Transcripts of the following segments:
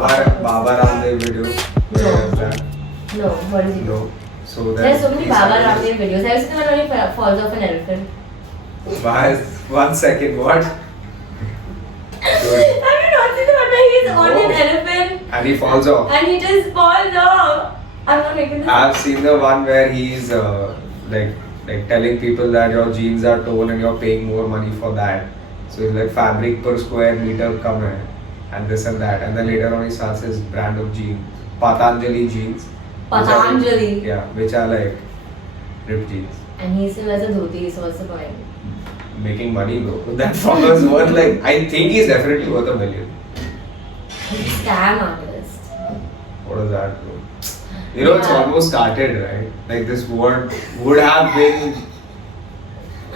Baba Ramdev video. No, what is it? No. So There's so many Baba Ramdev videos. I've seen the one when he falls off an elephant. Why? 1 second, what? Have you not seen the one where he's on an elephant And he falls off. and he just falls off? I'm not making this. I've seen the one where he's like telling people that your jeans are torn and you're paying more money for that. So it's like fabric per square meter come hai, and this and that. And then later on he starts his brand of jeans, Patanjali jeans. Patanjali. Which are like ripped jeans. And he still has a dhoti, so what's the point? Making money, bro. That follower's worth like, I think he's definitely worth $1 million. He's a scam artist. What is that, bro? You know, it's almost started, right? Like this would have been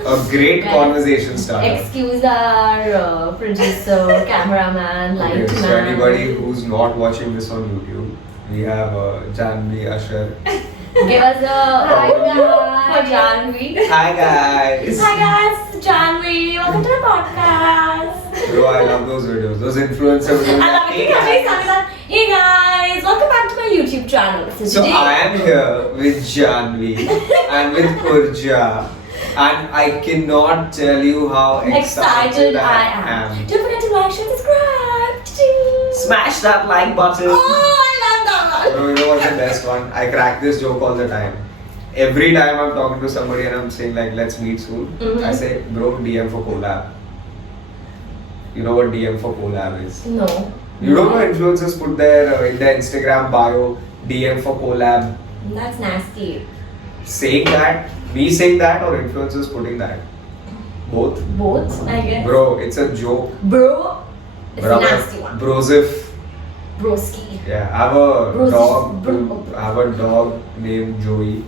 a great conversation starter. Excuse our producer, cameraman, light Okay, man. so anybody who's not watching this on YouTube, we have Janvi Usher. Give us a Hi, for Janvi. Hi guys! Hi guys, it's Janvi. Welcome to the podcast. Bro, I love those videos. Those influencer videos. I love it. Hey guys. Hey guys, welcome back to my YouTube channel. So today, I am here with Janvi and with Urja, and I cannot tell you how excited I am. Don't forget to like, share, subscribe. Ching. Smash that like button. Oh, I love that. Bro, you know what's the best one? I crack this joke all the time. Every time I'm talking to somebody and I'm saying like, let's meet soon, I say, bro, DM for collab. You know what DM for collab is? No. You don't know influencers put their in their Instagram bio DM for collab. That's nasty. Saying that, me saying that, or influencers putting that? Both. Both, I guess. Bro, it's a joke. Bro, it's Brother, a nasty one. Brosif. Broski. Yeah, I have a Brosif, dog. I have a dog named Joey.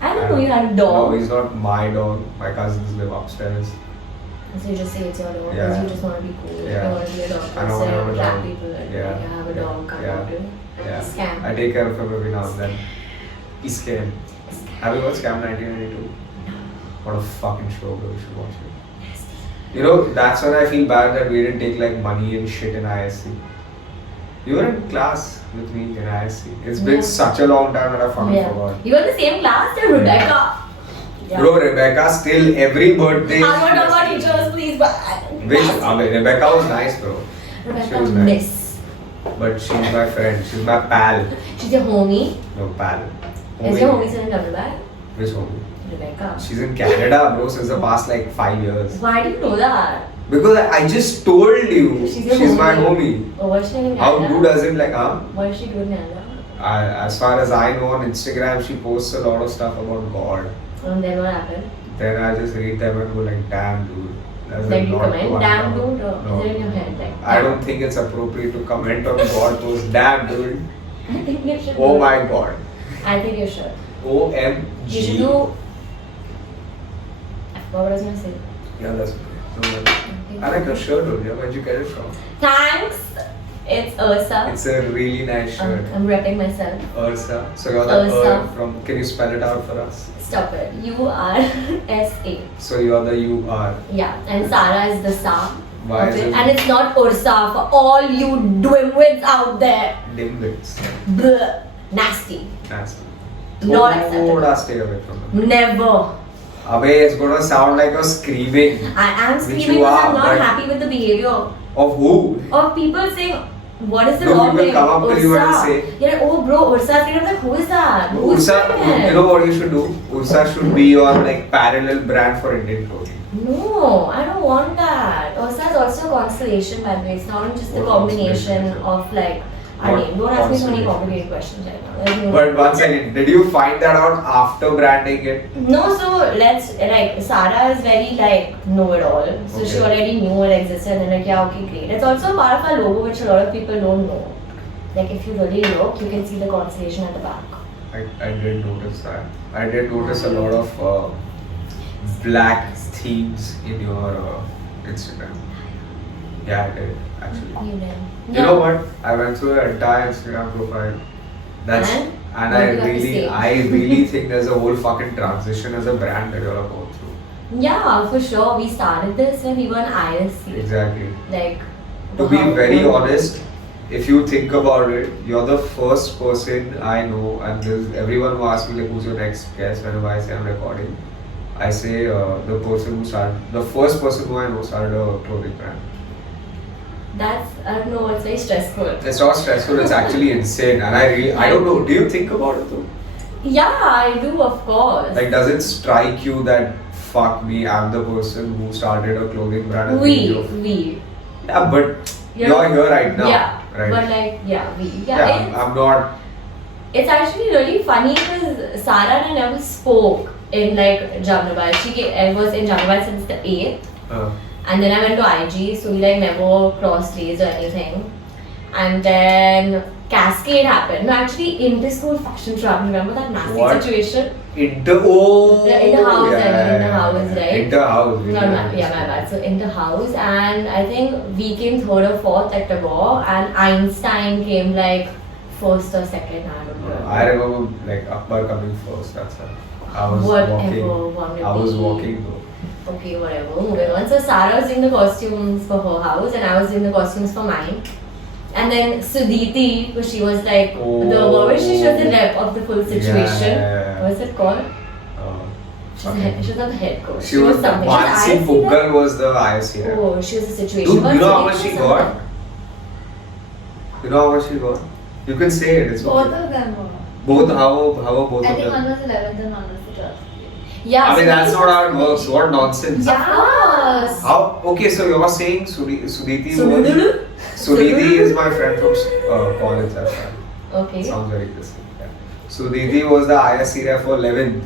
I don't know you had a dog. No, he's not my dog. My cousins live upstairs. So you just say it's your dog Yeah. because you just want to be cool. Yeah. You want to be a dog I don't person, have a trap dog. people and Yeah. like, I have a dog, come Yeah. out to Yeah. scam. I take care of him every now and then. He's Scam. Have you watched Scam 1992? What a fucking show, bro. You should watch it. You know, that's when I feel bad that we didn't take like money and shit in ISC. You were in class with me in ISC. It's been Yeah. such a long time that I fucking Yeah. forgot. You were in the same class as Rebecca. Yeah. Bro, Rebecca still every birthday. I'm not talking about teachers, please, but Which, I mean, Rebecca was nice, bro. She Rebecca was nice. Miss. But she's my friend. She's my pal. She's your homie. No, pal. Is your homie still in Dubai? Which homie? Rebecca. She's in Canada, bro, since the past like 5 years. Why do you know that? Because I just told you She's your my homie. homie. Oh, what's she doing in How Canada? good does it like, huh? What is she doing in Canada? As far as I know on Instagram, she posts a lot of stuff about God. And then what happened? Then I just read them and go like, damn, dude. That's Like a you lot to comment, damn uncover." dude, or No. is it in your head? Like, I don't think it's appropriate to comment on God post, damn, dude. I think you should. Oh do my it. God. I think you should. OMG. You should do. I forgot what I was gonna say. Yeah, that's okay. No, I like your shirt, Olivia. Where'd you get it from? Thanks. It's Ursa. It's a really nice shirt. I'm repping myself. Ursa. So you're the Ursa. from. Can you spell it out for us? Stop it. URSA. So you're the UR. Yeah, and Sara is the Sa. Why is it And it's not Ursa for all you dimwits out there. Dimwits? Bleh. Nasty. Nasty. Not acceptable. Thoda stay away from them. Never. Abe, it's gonna sound like you're screaming. I am Which screaming you because are, I'm not but- happy with the behavior Of who? of people saying, what is the No, wrong people thing? come up to you and Ursa. say- You're like, oh bro, Ursa. I'm like, who is that? Who's Ursa, that? you know what you should do? Ursa should be your like parallel brand for Indian clothing. No, I don't want that. Ursa is also a constellation, by the way. It's not just a What combination constellation? of like. I What mean, don't ask me so many constellation? complicated questions right now. There's no- But one second, did you find that out after branding it? No, so let's like Sara is very like know-it-all. So she Okay. already knew it existed and then like yeah, okay, great. It's also a part of our logo which a lot of people don't know. Like if you really look, you can see the constellation at the back. I did notice that. I did notice a lot of black themes in your Instagram. Yeah, I did actually. You know. You know what? I went through your entire Instagram profile. That's And? and What I do you have to say? really think there's a whole fucking transition as a brand that you're going through. Yeah, for sure. We started this when we were in ISC. Exactly. Like To be very honest, if you think about it, you're the first person I know, and everyone who asks me like, who's your next guest whenever I say I'm recording, I say the first person who I know started a clothing brand. That's, I don't know, it's very stressful. It's not stressful, it's actually insane, and I don't know, do you think about it though? Yeah, I do, of course. Like, does it strike you that, fuck me, I'm the person who started a clothing brand? and We. Yeah, but Yeah. you're here right now. Yeah, Right? but like, yeah, we. Yeah, I'm not. It's actually really funny because Sarah and I never spoke in like Jamnabai. I was in Jamnabai since the 8th. And then I went to IG, so we like never crossed ways or anything. And then Cascade happened. No, actually, inter-school fashion travel. Remember that nasty What? situation? Inter-house, Inter-house, right? Inter-house. No, my bad. So inter-house, and I think we came 3rd or 4th at Tagore, and Einstein came like 1st or 2nd. I don't know. I remember like Akbar coming first. That's how. I was walking though. Okay, whatever. Moving on. So Sarah was doing the costumes for her house, and I was doing the costumes for mine. And then Sudhiti, because she was like what was she? She was the rep of the full situation. Yeah. What was it called? She was not the head coach. She was something. Mansi Puggal was the ISC rep. Oh, she was the situation. Dude, you know how much she got? You know how much she got? You can say it. It's Both okay. of them were. Both? How both I of think them? one was 11th and one was the 12th. Yeah. I mean, that's Sudhiti not how it works. What nonsense. Yes. How? Okay, so you're saying Sudhiti Sudhiti? Sudhiti is my friend from college. That's right. Okay. Sounds very interesting. Yeah. Sudhiti was the ISC rep for 11th,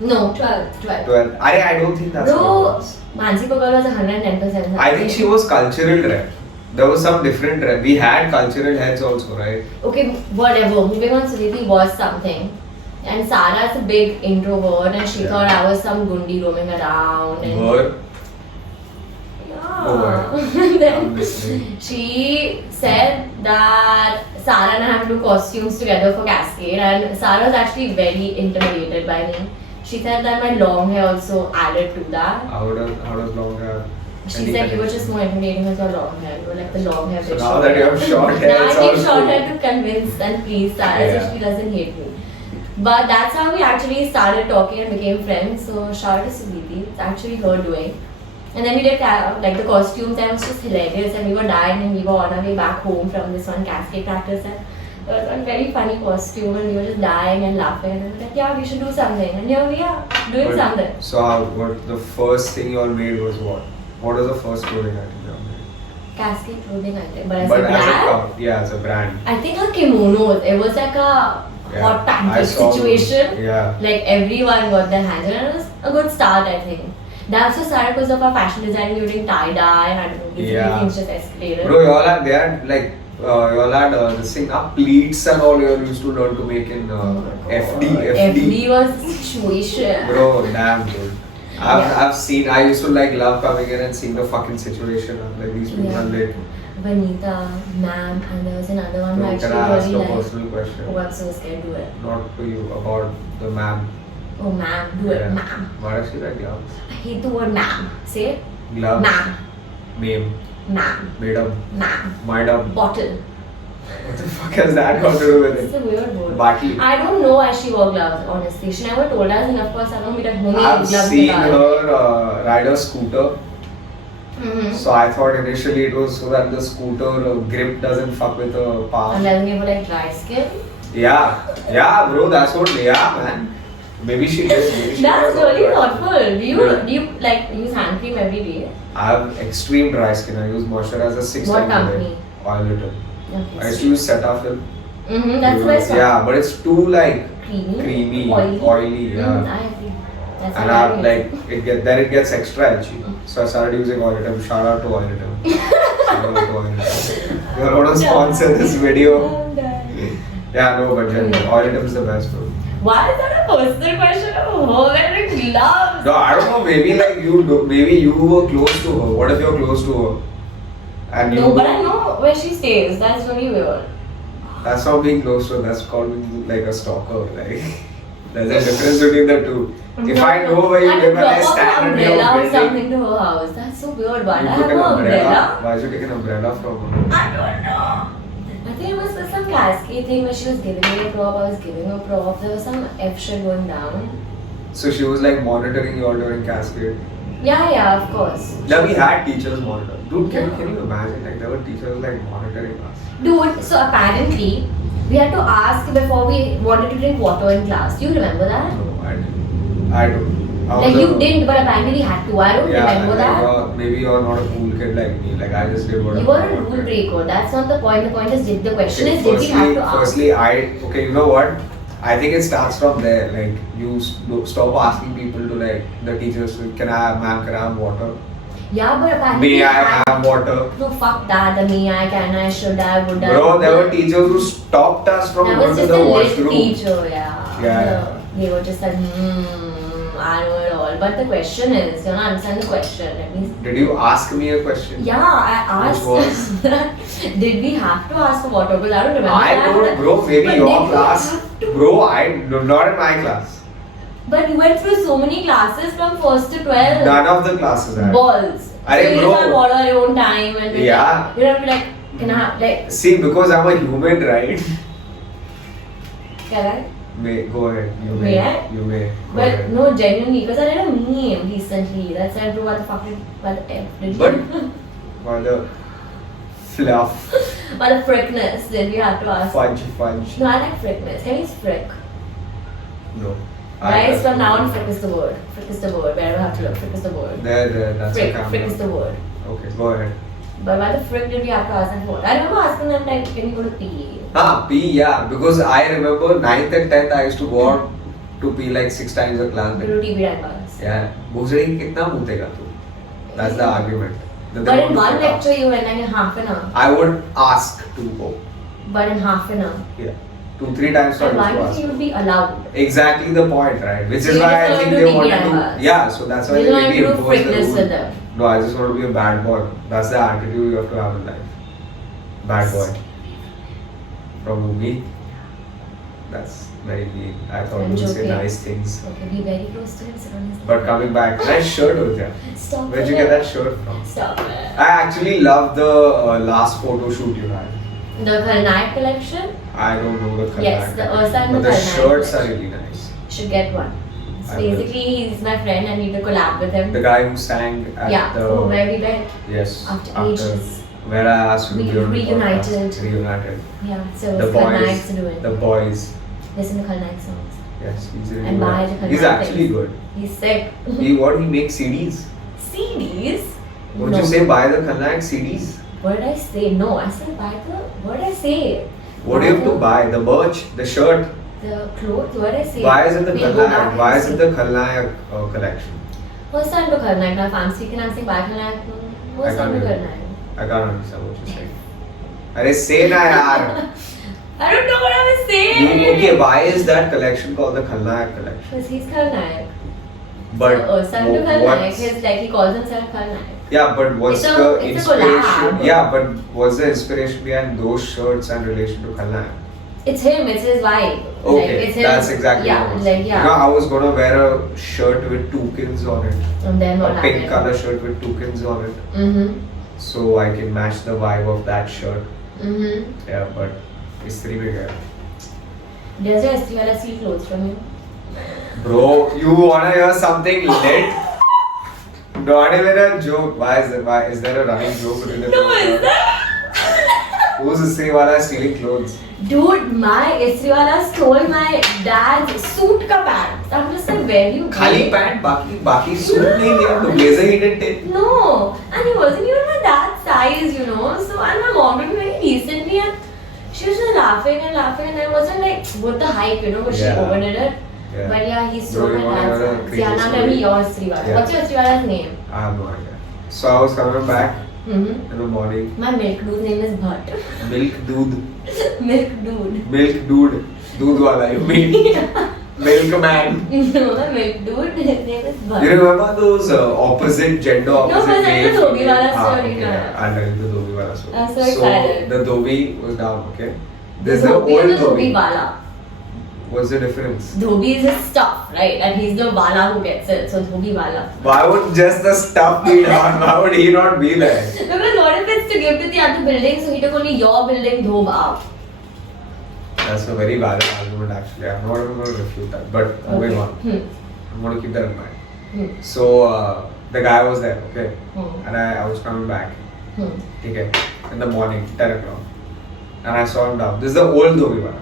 No, 12th. 12th. I don't think that's how it Bro, works. Mansi Puggal was 110%. I think she was cultural rep. There was some different rep. We had cultural heads also, right? Okay, whatever. Moving on, Sudhiti was something. And Sarah's a big introvert, and she Yeah. thought I was some gundi roaming around. And Were. yeah. Then I'm listening. she said that Sarah and I have to do costumes together for Cascade, and Sarah was actually very intimidated by me. She said that my long hair also added to that. How does long hair? She said you were just more intimidating with your long hair. You were like the long hair. So bitch. now that you have short hair, now it's I all need short cool. hair to convince and please Sarah Yeah. so she doesn't hate me. But that's how we actually started talking and became friends. So shout out to Sudhiti. It's actually her doing. And then we did like the costumes, and it was just hilarious. And we were dying, and we were on our way back home from this one Cascade practice. And it was one very funny costume, and we were just dying and laughing. And we were like, yeah, we should do something. And here we are doing something. So what the first thing you all made was what? What was the first clothing item you all made? Cascade clothing item, but as But a brand. as a brand. I think her kimonos. It was like a hot I pancake saw those. situation. Yeah. Like everyone got their hands on it. It was a good start, I think. That's also started because of our fashion design during tie-dye, and I don't know, Yeah. things just escalated. Bro, they had like you all had this thing pleats and all you all used to learn to make in FD. FD was the situation. Bro, damn dude. I've seen. I used to like love coming in and seeing the fucking situation. Like these people are lit. Vanita, ma'am, and there was another one who Bro, actually can I ask really a liked. personal question? Oh, I'm so scared. Do it. Not to you, about the ma'am. Oh, ma'am. Do it, ma'am. Why does she wear gloves? I hate the word ma'am. Say it. Gloves. Ma'am. Ma'am. Ma'am. Madam. Ma'am. Madam. Bottle. What the fuck has that got to do with It's it? a weird word. Bati. I don't know why she wore gloves, honestly. She never told us, and of course, I don't meet at home. I've gloves seen निकाल. her ride a scooter. Mm-hmm. So I thought initially it was so that the scooter grip doesn't fuck with the And palm. then we were like dry skin. Yeah, bro, that's what. Yeah, man. Maybe she did. Maybe she That's was really alright. thoughtful. Do you like use hand cream every day? I have extreme dry skin. I use moisturizer 6 What times a company? day. Oiliton. Okay. I used to use Cetaphil. That's the best one. Yeah, but it's too like Creamy. oily. Yeah. I agree. That's And what I'm I like, it gets extra itchy. So I started using Oilitum. Shout out to Oilitum. Shout out to Oilitum. You're going to sponsor this video. I'm done. Yeah, no, but generally, Oilitum is the best food. Why is that a personal question of her wearing gloves? No, I don't know. Maybe like maybe you were close to her. What if you're close to her? And you No, but I know where she stays. That's really weird. That's not being close to her. That's called being like a stalker. Like there's a difference between the two. If I know where you I live would and I drop stand an under your umbrella or building, something to her house. That's so weird. Why you do I took have an an umbrella. umbrella? Why did you take an umbrella from her? I don't know. I think it was some cascade thing where she was giving me a prop, I was giving her a prop. There was some F shit going down. So she was like monitoring you all during Cascade. Yeah, of course. Yeah, we had teachers monitor. Dude, can Yeah. you imagine? Like there were teachers like monitoring us. Dude, so apparently we had to ask before we wanted to drink water in class. Do you remember that? No, I didn't. I don't. I was Like a- you didn't, but apparently we had to. I don't remember like, that. maybe you're not a cool kid like me. Like I just did whatever. You were I a rule wanted. breaker. That's not the point. The point is, the question Okay, is, did we have to ask? Firstly, you know what? I think it starts from there. Like you stop asking people to like the teachers, can I have, ma'am, can I have water? Yeah, but apparently. May I have water? No, fuck that. The me, I, can, I, should, I, would, I. Bro, there were teachers who stopped us from That going was to just the a lit washroom. teacher, yeah. Yeah. They were just like, I know it all. But the question is, you don't understand the question. Let me. Did you ask me a question? Yeah, I asked. Which Did we have to ask for water? Because I don't remember. I that. don't, bro. Maybe But your did we class, have to? bro. Not in my class. But you went through so many classes from 1st to 12th. None of the classes had. Balls. Arey, so you bro. just have water at your own time and Yeah. you don't have to like, can I have like, See, because I'm a human, right? can I? May go ahead. You May I? You may. Go But ahead. no, genuinely, because I read a meme recently that said, bro, what the fuck did, what the F did you? But for the fluff, What the frickness did we have to ask? fudge. No, I like frickness. Can you frick? No. Guys, from now on, frick is the word. Frick is the word. Wherever I have to look, frick is the word. There. That's Frick, a camera. frick is the word. Okay, go ahead. But why the frick did we have to ask them for? I remember asking them like, can you go to PE? Pee, yeah. Because I remember 9th and 10th, I used to go out to pee like 6 times a class. Go to TB time pass. Yeah. Bhusri, kitna muutega tu? That's the argument. Then they But want in to one put up. lecture you went like in half an hour. I would ask to go. But in half an hour. Yeah. 2-3 times I And used why to do you ask. think you would be allowed? Exactly the point, right? Which So is you why just I wanted think to they be wanted bad. to. Yeah, so that's why You they don't maybe want to do imposed the frickness rule. with them. No, I just want to be a bad boy. That's the attitude you have to have in life. Bad boy. From movie. That's very mean. I thought I'm you would say joking. nice things. Okay, be very close to him. Sit on his But coming back, nice shirt over there. Stop Where'd it. you get that shirt from? Stop it. I actually love the last photo shoot you had. The Khalnaik collection? I don't know the color. Yes, the Ursa and But the the Khalnaik shirts are collection. really nice. Should get one. So I will. basically, he's my friend. I need to collab with him. The guy who sang at Yeah, the so where we went yes after ages. where I asked you to We be on the reunited. podcast. Reunited. Yeah, so The it's Khalnaik's boys. doing. The boys. Listen to Khalnaik songs. Yes, he's really And buy the good. He's Khalnaik actually things. good. He's sick. He makes CDs. CDs? Would No. you say buy the Khalnaik CDs? What did I say? No, I said buy the. What did I say? What do you have to buy? The merch, the shirt. The clothes? What did I say? Why is it the We'll go back Khalnaik? and Why is see. it the Khalnaik collection? What's time to Khalnaik? Now, if I'm speaking, I'm saying buy Khalnaik. What's I time to can't Khalnaik? I can't understand what you're saying. Arey, say na yaar. I don't know what I was saying. Okay, why is that collection called the Khalnaik collection? Because he's Khalnaik. But so, Sandu wh- Khalnaik, what's- he's like, he calls himself Khalnaik. Yeah, but what's It's a- the it's a inspiration? collab. Yeah, but what's the inspiration behind those shirts and relation to Khalnaik? It's him, it's his vibe. Okay, like, it's him. that's exactly yeah, what it was. like, yeah. You know, I was gonna wear a shirt with toucans on it. And then what A happened? pink color shirt with toucans on it. Mm-hmm. So I can match the vibe of that shirt. Mm-hmm. Yeah, but istri mein gaya. Does your Istriwala steal clothes from you? Bro, you wanna hear something lit? Not even a joke. Why is there a running joke within the No, joke? is that? Who's Istriwala stealing clothes? Dude, my Istriwala stole my dad's suit ka pants. I'm just like, where do you go? Khali pant, baki suit nahi liya. The blazer he didn't take. No, and he wasn't even my dad's size, you know. So, and my mom did very recently, and she was just laughing, and I wasn't like, what the hype, you know, but she Yeah. overdid it. Yeah. But yeah, he stole Bro, you my wanna dad's hear a pants. crazy Yeah, now tell story? me your Istriwala. Yeah. What's your Istriwala's name? I have no idea. So I was coming back Mm-hmm. in the morning. My milk dude's name is Bhatt. Milk dude. Milk dude. Milk dude. Doodh wala, you mean? Milkman. No, my milk dude, his name is Bhatt. You remember those opposite gender No, opposite but that's the names? Dhobi wala Ah, story, okay. na. I'll tell you the Dhobi wala story. I'm so excited. the Dhobi was down, okay? The There's the Dhobi or old the Dhobi Dhobi. wala? What's the difference? Dhobi is his stuff, right? And he's the wala who gets it. So Dhobi wala. Why would just the stuff be done? Why would he not be there? Because what if it's to give to the other building, so he took only your building, Dhob out. That's a very valid argument actually. I'm not even going to refute that. But moving on. I'm going to keep that in mind. So the guy was there, okay? And I was coming back. Okay. In the morning, 10 o'clock. And I saw him down. This is the old Dhobi wala.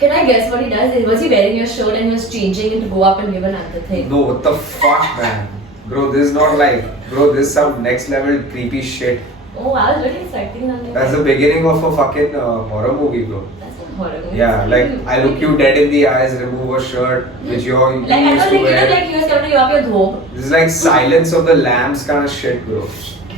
Can I guess what he does? Was he wearing your shirt and he was changing it to go up and give another thing? No, what the fuck, man? Bro, this is not like, bro, this is some next level creepy shit. Oh, I was really expecting something. That's the beginning of a fucking horror movie, bro. That's a horror movie. Yeah, like I look you dead in the eyes, remove a shirt which you Like I used don't to think wear. like he was coming to up your Dhob. This is like Silence of the Lambs kind of shit, bro.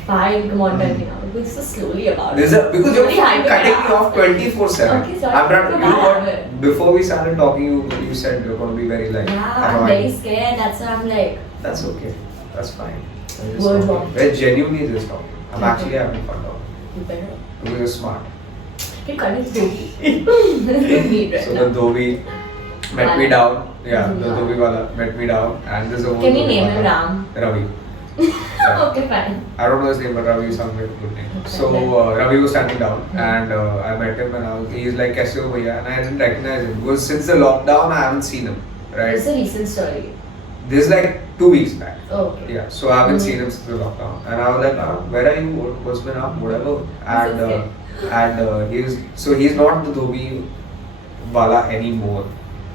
Fine, come on, tell me now. Because so slowly about This it. is because you're Really hyping cutting it me up. off 24/7. Okay, sorry. I'm not. So You know bad. what? Before we started talking, you said you're going to be very like. Yeah, I'm annoying. very scared. That's why I'm like, That's okay. That's fine. I'm just Word talking. wrong. We're genuinely just talking. I'm Okay. actually having fun talking. you better. Because you're smart. Hey, cut it Dhobi. This is me right So now. the Dhobi met me down. Yeah, the Yeah. Dhobi wala met me down, and there's a whole Can we Dhobi name him wala. Ram? Ravi. Yeah. Okay, fine. I don't know his name, but Ravi sounds like a good name. Okay. So Ravi was standing down, and I met him, and he's like, "Kaise ho bhaiya?" And I didn't recognize him because since the lockdown, I haven't seen him. Right? It's a recent story. This is like 2 weeks back. Okay. Yeah, so I haven't Mhm. seen him since the lockdown, and I was like, "Where are you? What's been up? Whatever." And he's not the Dhobi wala anymore.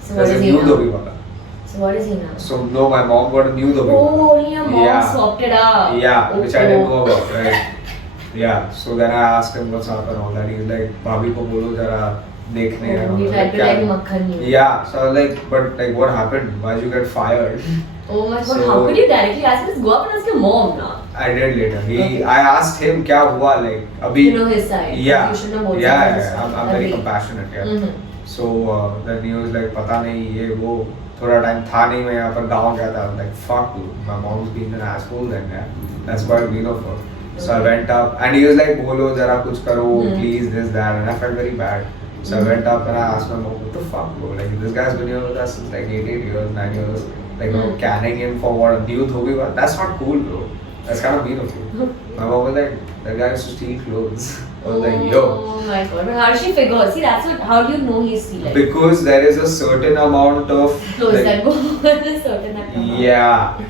So There's what a is he new now? Dhobi wala. So what is he now? So no, my mom got a new Dhobi Oh, wala. only your mom Yeah. swapped it up. Yeah, which I didn't know Oh. about, right? Yeah, so then I asked him what's up and all that. He's like, "Bhabhi ko bolo jara dekhne." Oh, and all he that. tried to like "Kya?" makhan you. Yeah, so I was like, "But like, what happened? Why did you get fired?" Oh my god, So- how could you directly ask him? Just go up and ask your mom now. I did later. Okay. I asked him, "Kya hua?" Like, abhi. You know his side. Yeah, You should know both yeah, sides. yeah. I'm very Agree. compassionate. Yeah. Mhm. So then he was like, "पता नहीं ये वो थोड़ा time था नहीं मैं यहाँ पर गाँव गया था." I was like, "Fuck you, my mom's being an asshole then yeah. That's what we know for." So I went up and he was like, "बोलो जरा कुछ करो, please this that," and I felt very bad. So I went up and I asked my mom, "What the fuck, bro? Like this guy's been here with us since like 8 years, 9 years. Like we're canning him for what a new Dhobi was. That's not cool, bro. That's kind of mean of you." My mom was like, "That guy used to steal clothes." I was like, "Yo." Oh my god, but how does she figure? See, that's what. How do you know he's stealing? Because there is a certain amount of Clothes like, that go with a certain amount. yeah.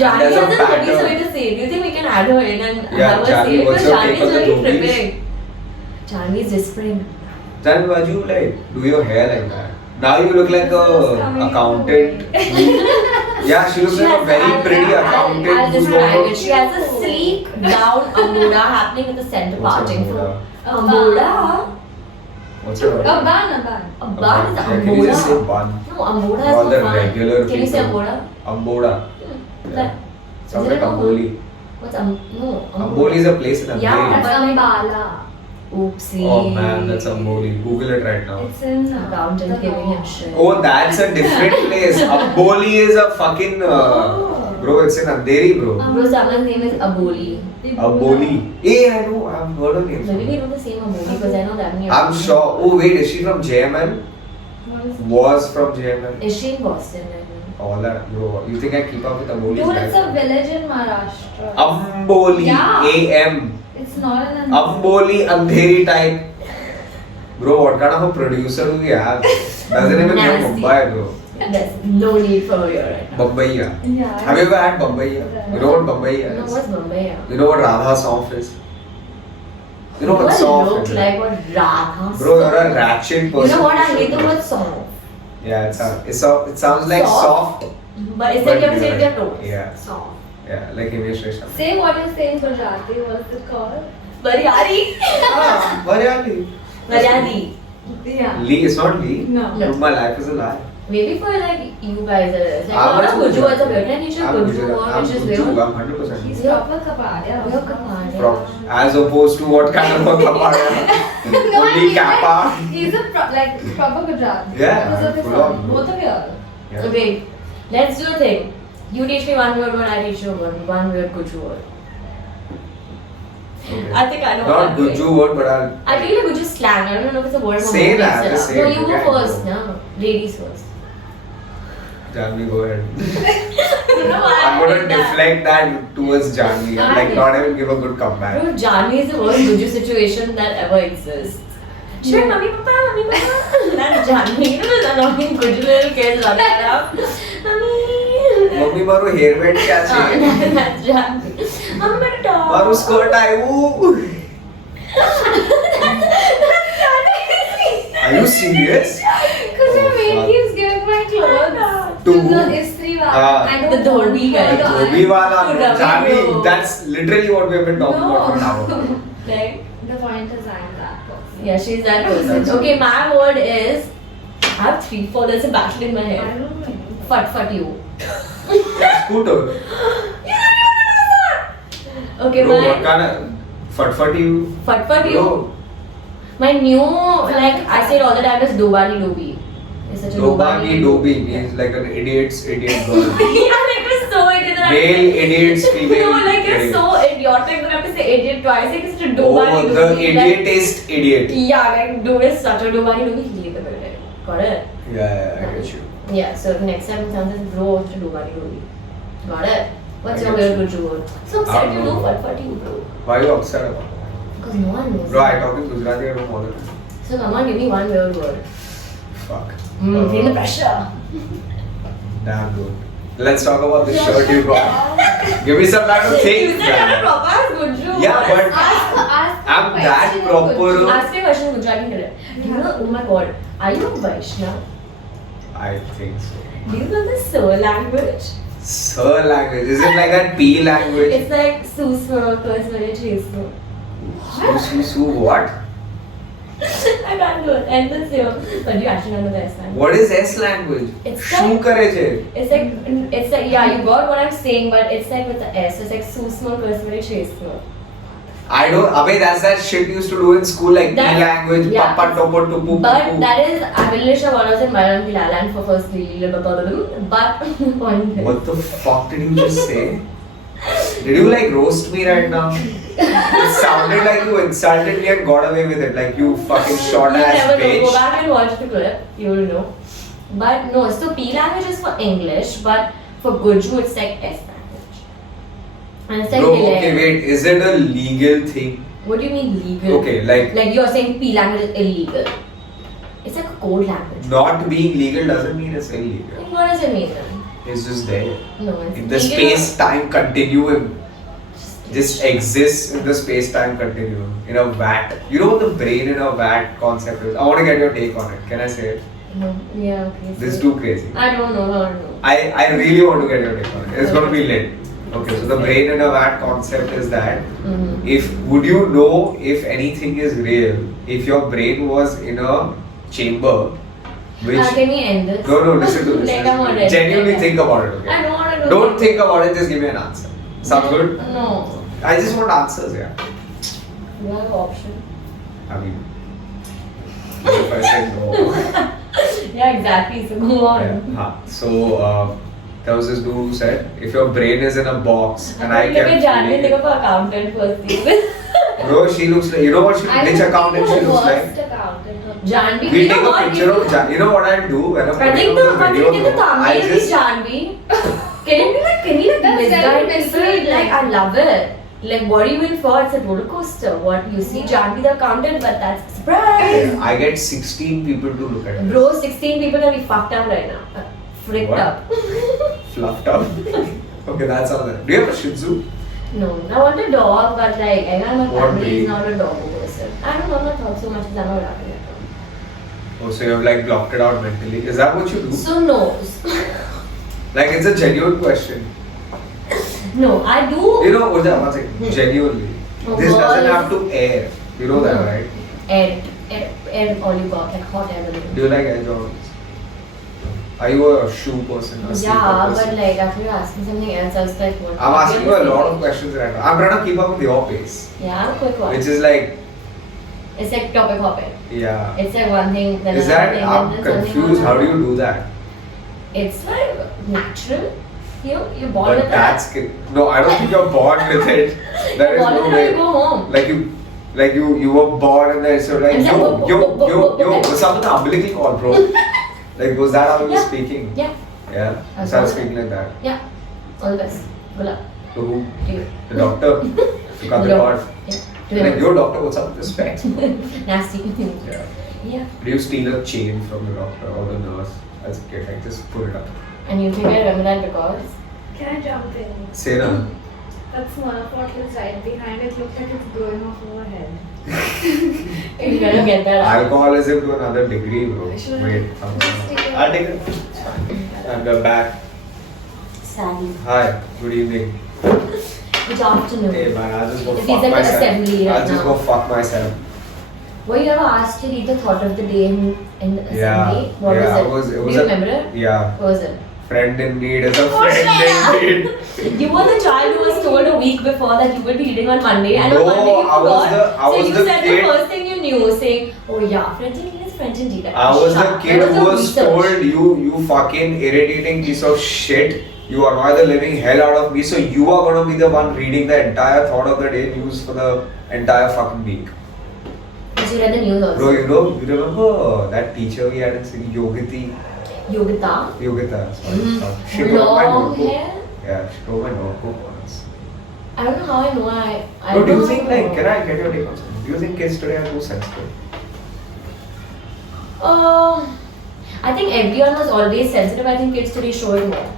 Jani There's has a a funny pattern. story to say. Do you think we can add her in and Yeah, have her Jani, say? what's Because your Jani take is on the very Dhobis? tripping. Jani is whispering. Then why do you like do your hair like that? Now you look like a accountant. Yeah, she looks like a very pretty accountant. I'll who's describe got- it. She has a sleek down Amura happening with the center What's parting Amura? from Amura. What's your A bun, a bun. A bun is Yeah, can you just say Amura. bun? No, Amura All is the no fun. regular Can you say people. Amura? Amboda. That- Sounds Is it like a Amboli. What's no? Amboli is a place in Yeah, Amboli. That's Ambala. Oopsie. Oh man, that's Amboli. Google it right now. It's in Accountant giving him shit. Oh, that's a different place. Amboli is a fucking. Bro, it's in Andheri, bro. Bro, someone's name is Aboli. Amboli. Hey, I know. I've heard of names. Maybe we know the same Aboli because I know that many. I'm Abolis. sure. Oh, wait, is she from JML? Was from JML? Is she in Boston right now? All that, bro. You think I keep up with Amboli's Dude, it's life? a village in Maharashtra. Amboli. Yeah. AM. It's not an Amboli, Andheri type. Bro, what kind of a producer do we have? Doesn't even know Nasty. Mumbai, bro. There's no need for you right now. Bombay. Yeah. Have you ever had Bombay? You know what Bombay No, is? what's Bombay? You know what Radha Soft is? You know what What soft look is? like what Radha? Bro, you're a ratchet You person. know what? I hate the word soft. Yeah, it sounds like Soft? soft. But it's like you have to say it with your toes. Yeah. Soft. Yeah, like Himesh Reshammi. Say what you say in Gujarati. What's it called? Baryari. Ah, Maryali. Baryari. Yeah. Lee, it's not Lee. No. No. My life is a lie. Maybe for like you guys, it's like I'm a lot of also Guju as a Gujarati. weird and you should I'm Guju Gujarati. or I'm which is Guju, weird. I'm 100%. He's Yeah. proper Kapadia. We're Kapadia. As opposed to what kind of a kapada? No, Only he's kappa. He's a like proper Gujarati. Yeah, Because of his full on, son. bro. Both of y'all. Yeah. Okay, let's do a thing. You teach me one weird word, I teach you one weird Guju word. Okay. I think I know Not what I'm Guju doing. word, but I'll. I feel like Guju slang. I don't know if it's a word. Say Mama that, makes it just up. say No, it, you go okay, first. go. No, ladies first. Janvi, go ahead. No, I'm gonna deflect that towards Janvi. I'm like, not even give a good comeback. Bro, Janvi is the worst Guju situation that ever exists. She's like, Mummy, Papa. That's Janvi. You know those annoying Guju little kids running around. Mummy. Mummy मारो hair band क्या चाहिए? That's Janvi. Mummy, मेरा dog. मारो skirt आई वो. Are you serious? Because your maid fuck. keeps giving my clothes To to who? the istri wala. Ah. I don't The dhobi guy. The Dhobi wala, To Ravi, Janvi, bro. that's literally what we have been talking about for an hour. Like, The point is I'm that person. yeah, she's that person. That's Okay, my word is. I have 3, 4. There's a battle in my I head. don't know. Fut you. Scooter. Okay, Bro, what my kind of fut you? fut you. Bro, My new, like I say it all the time, is Dobani Dobi. It's such a Dobani Dobi means like an idiot's idiot girl. Yeah, like you're so idiot that I have to Male say- idiots, female No, like you're idiots. so idiotic that I have to say idiot twice. Like it's such a Oh, Dobani the Dobi. Like, idiotist idiot. yeah, like dude is such a Dobani Dobi. Leave the building. Got it? Yeah, I get you. Yeah, so next time it sounds like bro, it's a Dobani Dobi. Got it? What's I your get weird Guju word? So I upset you don't do know. fut you, bro. Why are you upset about it? Because no one knows. Bro, I talk in Gujarati, I don't want to. So come on, give me one weird word. Fuck. Feel the pressure. Damn, dude. Let's talk about this shirt you got. Give me some time to You think. said you're man. a proper as Guju. Yeah, but Ask I'm a that question in proper. Gujarati. Ask me a question in Gujarati. Tell it. Do you know, oh my god, are you a Vaishnav? I think so. Do you know the Sir language? Sir language. Is it like that P language? It's like Susma, Kursma, Chesma. Su what? I can't do it. End this year. But you actually don't know the S language. What is S language? It's Shu like- करे छे. It's like, yeah, you got what I'm saying, but it's like with the S. It's like Susma, Kursma, Chesma. I don't. Abey, that's that shit you used to do in school, like P That- language, yeah. papa topo tupu. But pupu. that is, I'm really sure what I was in Malayalam Kilalan for first but point is. What the fuck did you just say? Did you like roast me right now? It sounded like you insulted me and got away with it. Like you fucking short You ass never know. Go bitch. back and watch the clip. You will know. But no, so P language is for English, but for Guju it's like S language. And it's like Bro, okay, hilarious. wait. Is it a legal thing? What do you mean legal? Okay, like you're saying P language is illegal. It's like a code language. not being legal doesn't mean it's illegal. What does it mean then? It's just there. No, it's In the legal. space-time continuum. Just exists in the space-time continuum. In a vat. You know what the brain in a vat concept is? I want to get your take on it. Can I say it? No. Yeah, okay. This is so- too crazy. I don't know. I don't know. I really want to get your take on it. It's going to be lit. Okay, so the brain in a vat concept is that Mhm. if would you know if anything is real if your brain was in a chamber which Can we end this? no listen to this. Like, I'm already- Genuinely okay. think about it, okay? I don't want to do Don't that. think about it, just give me an answer. Sounds good? No. I just want answers, yeah. You have an option. I mean, if I say no. Yeah, exactly. So go on. Yeah. Huh. So, there was this dude who said, if your brain is in a box and I Look at kept Janvi, feeling think it. of an accountant first thing. Bro, she looks like, you know what she, I which don't accountant think she the looks like? worst accountant of- Janvi, We you take know a what? picture of Jan. You know what I'll do when I'm I putting think out the the video? the bro? thumbnail I'll is just Janvi. Can you like That's misguide very people? misleading. Like I love it. Like what are you in for? It's a roller coaster. What you see Janvi the accountant, but that's a surprise. I get 16 people to look at it. Bro, 16 people are fucked up right now. Fricked What? up. Fluffed up. Okay, that's all that. Do you have a Shih Tzu? No, I want a dog, but like I know my What family breed? is not a dog person. I don't know, I'm not talking so much because I'm not rapping at all. Oh, so you have like blocked it out mentally. Is that what you do? So no. Like it's a genuine question. No, I do. You know, Uja, one second. Genuinely. Oh, This doesn't girls. have to air. You know that, right? Air all you got, like hot air balloon. Do you like air Jordans? Are you a shoe person? A sneaker Yeah, person? but like after you're asking something else, I was like, what? I'm asking you a lot of questions right now. I'm trying to keep up with your pace. Yeah, I'm a quick one. Which is like, It's like topic hopping. yeah. It's like one thing, then Is another that, thing, I'm then something confused. How do else. you do that? It's like natural. You're born But with that. that's no, I don't think you're born with it. There is Born no with it, way. you go home. Like you were born and then so like And then yo, what's up with the umbilical cord, bro? Like was that how you were Yeah. speaking? Yeah. Yeah. I was So I was born speaking like that. Yeah. All the best. Good luck To who? to you. The doctor. To cut the No. cord. Yeah. Like, yo doctor, what's up with the specs? Nasty. Yeah. Yeah. Did you steal a chain from the doctor or the nurse as a kid? Like just put it up. And you think I remember that because? Can I jump in? Say na. That Smurf bottle is right behind it. Looks like it's going off overhead. You're gonna get that out. Alcoholism to another degree, bro. Sure. Wait. Just take it. I'll take it. It's fine. And we're back. Sadly. Hi. Good evening. Good afternoon. Hey man, I'll just go If fuck he's at myself. assembly right I'll just now. go fuck myself. Were you ever asked to read the thought of the day in the assembly? What yeah, was it? it Do was you a, remember it? Yeah. What was it? Friend in need is a Oh, friend shut in need. You were the child who was told a week before that you would be reading on Monday, and No, on Monday you I was forgot. the- I was so you the said kid- the first thing you knew, saying, "Oh yeah, French in need is French indeed." I was the Shut. kid That who the was research. told you fucking irritating piece of shit. You annoy the living hell out of me, so you are gonna be the one reading the entire thought of the day news for the entire fucking week. Because you read the news also. Bro, you remember that teacher we had in Sydney, Yogita? Yogita. Sorry. She Mm-hmm. told my Long notebook. hair. Yeah, she told my notebook once. I don't know how I know. I Bro, do you don't think know. like, can I get your take on something? Do you think kids today are too sensitive? I think everyone was always sensitive. I think kids today show it more.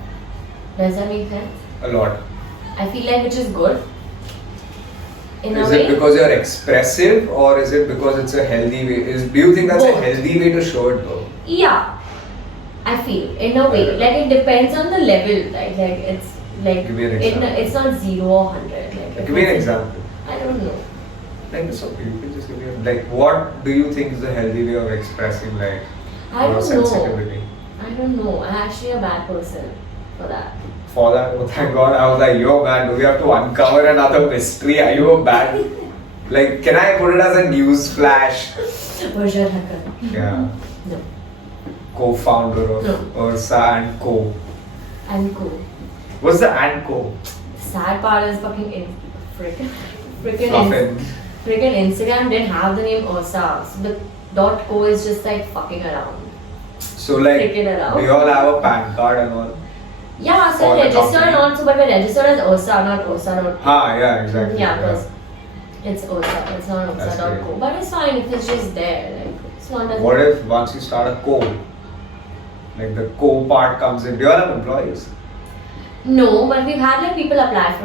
Does that make sense? A lot. I feel like which is good. In Is a way. it because you're expressive or is it because it's a healthy way? Do you think that's a Both. healthy way to show it though? Yeah, I feel in a way. Like it depends on the level. Like it's like Give me an example. it's not 0 or 100. Like Give me an example. I don't know. Like it's okay, you can just give me a, like what do you think is the healthy way of expressing like I your don't know. sensitivity? I don't know. I'm actually a bad person for that. For that, oh thank God, I was like, yo man, do we have to uncover another mystery? Are you a bad? Like, can I put it as a news flash? Version hacker. Yeah. No. Co-founder of No. Ursa and Co. I'm cool. What's the and Co? Sad part is freaking Fluffin. freaking Instagram didn't have the name Ursa. So the .co is just like fucking around. So like, Freaking around. do you all have a PAN card and all? Yeah, so For the registered company. also, but we're registered as Ursa, not Ursa. Yeah, exactly. Yeah, because it's Ursa, it's not That's Ursa.co. great. But it's fine if it's just there. Like, it's not that. What if once you start a co, like the co part comes in? Do you all have employees? No, but we've had like people apply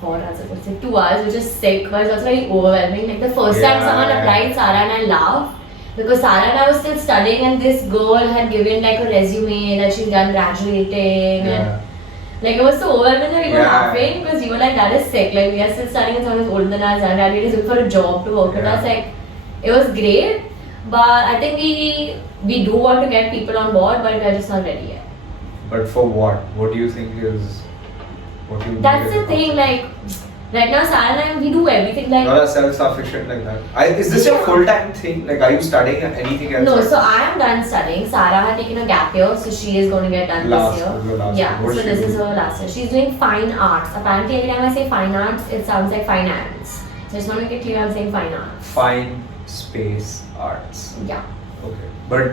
for us, I would say, to us, which is sick, but it's also very overwhelming. Like the first time Yeah, someone yeah. applied, Sarah and I laughed. Because Sarah and I was still studying and this girl had given like a resume that she's done graduating and like it was so overwhelming that we were Yeah. laughing because you were like, that is sick. Like we are still studying and someone is older than us and graduating is looking for a job to work with Yeah. us. Like it was great, but I think we do want to get people on board, but we are just not ready yet. But for what? What do you think is what you That's need the as a thing. company? Like right now, Sarah and I, we do everything. Like You're a self-sufficient like that. Is this your Yeah. full-time thing? Like, are you studying anything else? no, so I am done studying. Sarah had taken a gap year, so she is going to get done Last- this this is the year. last Yeah, year. What so she this is do? her last year. She's doing fine arts. Apparently, every time I say fine arts, it sounds like finance. So I just want to make it clear I'm saying fine arts. Fine space arts. Yeah. Okay. But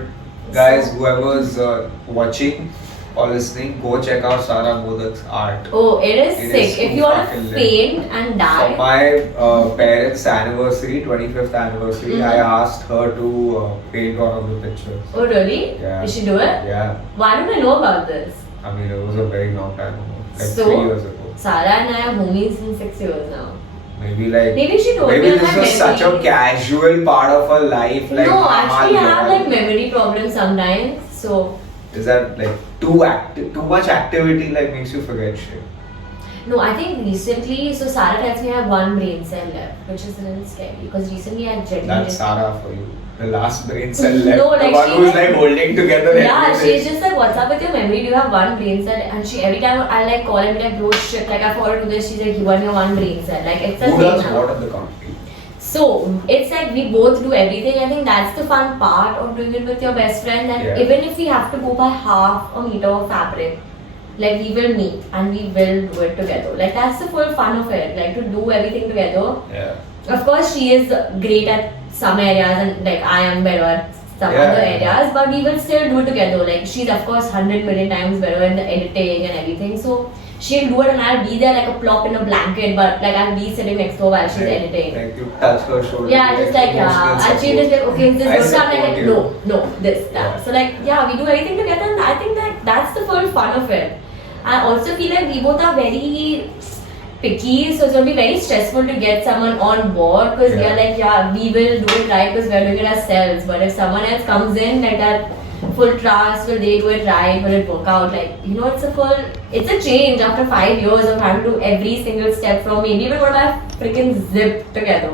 guys, whoever's watching or listening, go check out Sarah Modak's art. Oh, it is It sick. is If so you want fucking to lit. faint and For die, my parents' anniversary, 25th anniversary, Mhm. I asked her to paint one of the pictures. oh really? Yeah. Did she do it? Yeah. Why don't I know about this? I mean, it was a very long time ago. Like So- 3 years ago. Sarah and I are homies since 6 years now. Maybe like. Maybe she told Maybe me on this my was such a memory. casual part of her life. Like, No, haha, actually I have yeah. like memory problems sometimes. So Is that like too much activity like makes you forget shit? no, I think recently, so Sarah tells me I have one brain cell left, which is a little scary because recently I genuinely. That's Sarah for you. The last brain cell left. No, the like one she who's like- like holding together Yeah, everything. she's just like, what's up with your memory? Do you have one brain cell? And she every time I like call and be like, bro, shit, like I forgot to do this. She's like, you and your one brain cell. Like it's the Who same does now. what in the company? So it's like we both do everything. I think that's the fun part of doing it with your best friend. That Yeah. even if we have to go by half a meter of fabric, Like we will meet and we will do it together. Like that's the full fun of it. Like to do everything together. Yeah. Of course, she is great at some areas and like I am better at some Yeah. other areas, but we will still do it together. Like she's of course 100 million times better in the editing and everything. So she'll do it and I'll be there like a plop in a blanket, but like I'll be sitting next to her while she's editing. Like you touch her shoulder. Yeah, just like emotional and she'll just like, okay, is this I good? So I'm support like, you. no, this, that. Yeah. So like, yeah, we do everything together, and I think that that's the full fun of it. I also feel like we both are very picky, so it's gonna be very stressful to get someone on board because we Yeah. are like, yeah, we will do it right because we're doing it ourselves. But if someone else comes in, like that full trust, will they do it right? Will it work out? Like, you know, it's a change after 5 years of having to do every single step from maybe even what I've freaking zipped together.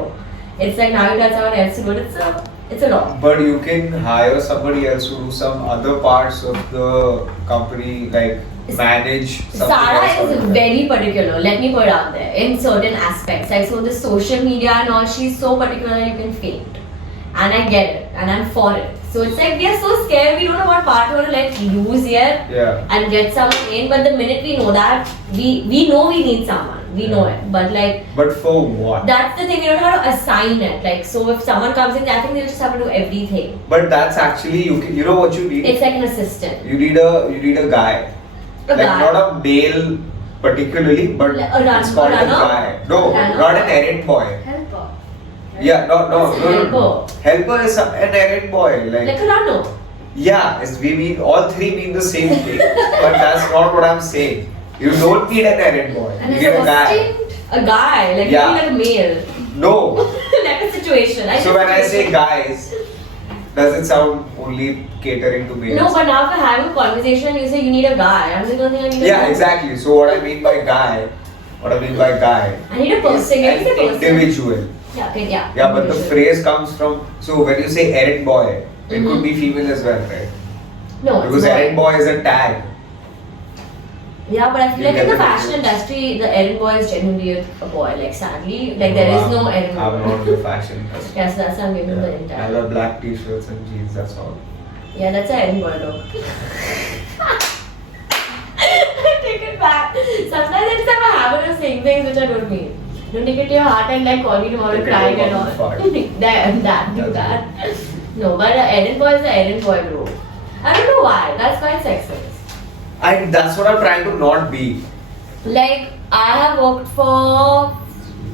It's like now you tell someone else to do it. It's a lot. But you can hire somebody else to do some other parts of the company, like manage something Sarah else is or like very particular, let me put it out there, in certain aspects. Like, so the social media and all, she's so particular that you can faint. And I get it, and I'm for it. So it's like we are so scared, we don't know what part we want to let loose yet Yeah. and get someone in. But the minute we know that, we know we need someone. We know it. But like, But for what? that's the thing, we don't know how to assign it. Like, so if someone comes in, I think they'll just have to do everything. But that's actually you know what you need? It's like an assistant. You need a guy. A Like guy. not a male particularly, but A runner. it's called a Runner? guy. No, Runner? not an errand boy. Helper. Yeah, no. What's a helper? Helper is an errand boy. Like a runner. Yeah, we mean all three mean the same thing, but that's not what I'm saying. You don't need an errand boy. And You as need a a guy. assistant, A guy, like Yeah. maybe like a male. No. Like a situation. So when I say guys, does it sound only catering to males? No, but now if we're having a conversation, you say you need a guy. I'm just gonna think I need a Yeah, guy. exactly. So what I mean by guy, I need a is person. Can you say an person? individual. Yeah, okay, yeah. Yeah, but the individual. phrase comes from. So when you say errand boy, it Mhm. could be female as well, right? No, it's Because boy. errand boy is a tag. Yeah, but I feel You like get in the the fashion difference. industry, the errand boy is genuinely a boy. Like sadly, like there is no errand I'm boy. not in the fashion industry. Yes, that's why I'm giving the I entire. love black t-shirts and jeans. That's all. Yeah, that's an errand boy look. Take it back. Sometimes I just have a habit of saying things which I don't mean. Don't take it to your heart and like call me tomorrow Take it crying to and your all. heart. Do that. No, but errand boy is an errand boy, bro. I don't know why. That's quite sexist. That's what I'm trying to not be. Like I have worked for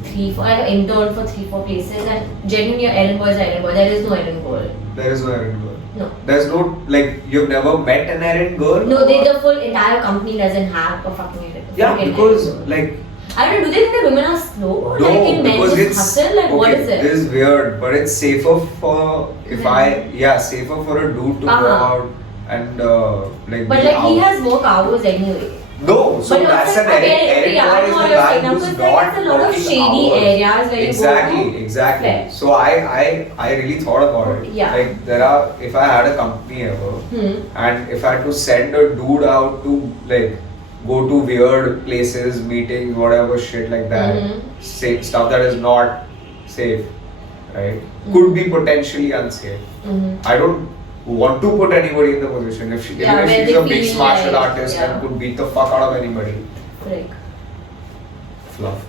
3-4. I have interned for 3-4 places, and genuinely, errand boy is an errand boy. There is no errand girl. There is no errand girl. No. There's no, like, you've never met an errand girl? No, the full entire company doesn't have a fucking errand. Yeah, fucking because, errand girl. like, I don't know. Do they think that women are slow? no, Like in men because just it's hustle? Like what is it? It is weird, but it's safer for safer for a dude to go Uh-huh. out and like. But be like he out. has more hours anyway. No, so But that's also, an errand. again, Errand I boy is know the what you're guy saying. who's Because not there's a lot of working shady hours. areas where you go. Exactly. Fair. So I really thought about it. Yeah. Like if I had a company ever, Hmm. and if I had to send a dude out to like go to weird places, meetings, whatever shit like that, Mhm. stuff that is not safe, right? Could be potentially unsafe. Mm-hmm. I don't want to put anybody in the position if Yeah, even if where she's they a big feel martial like- artist yeah. and could beat the fuck out of anybody. Correct. Fluff.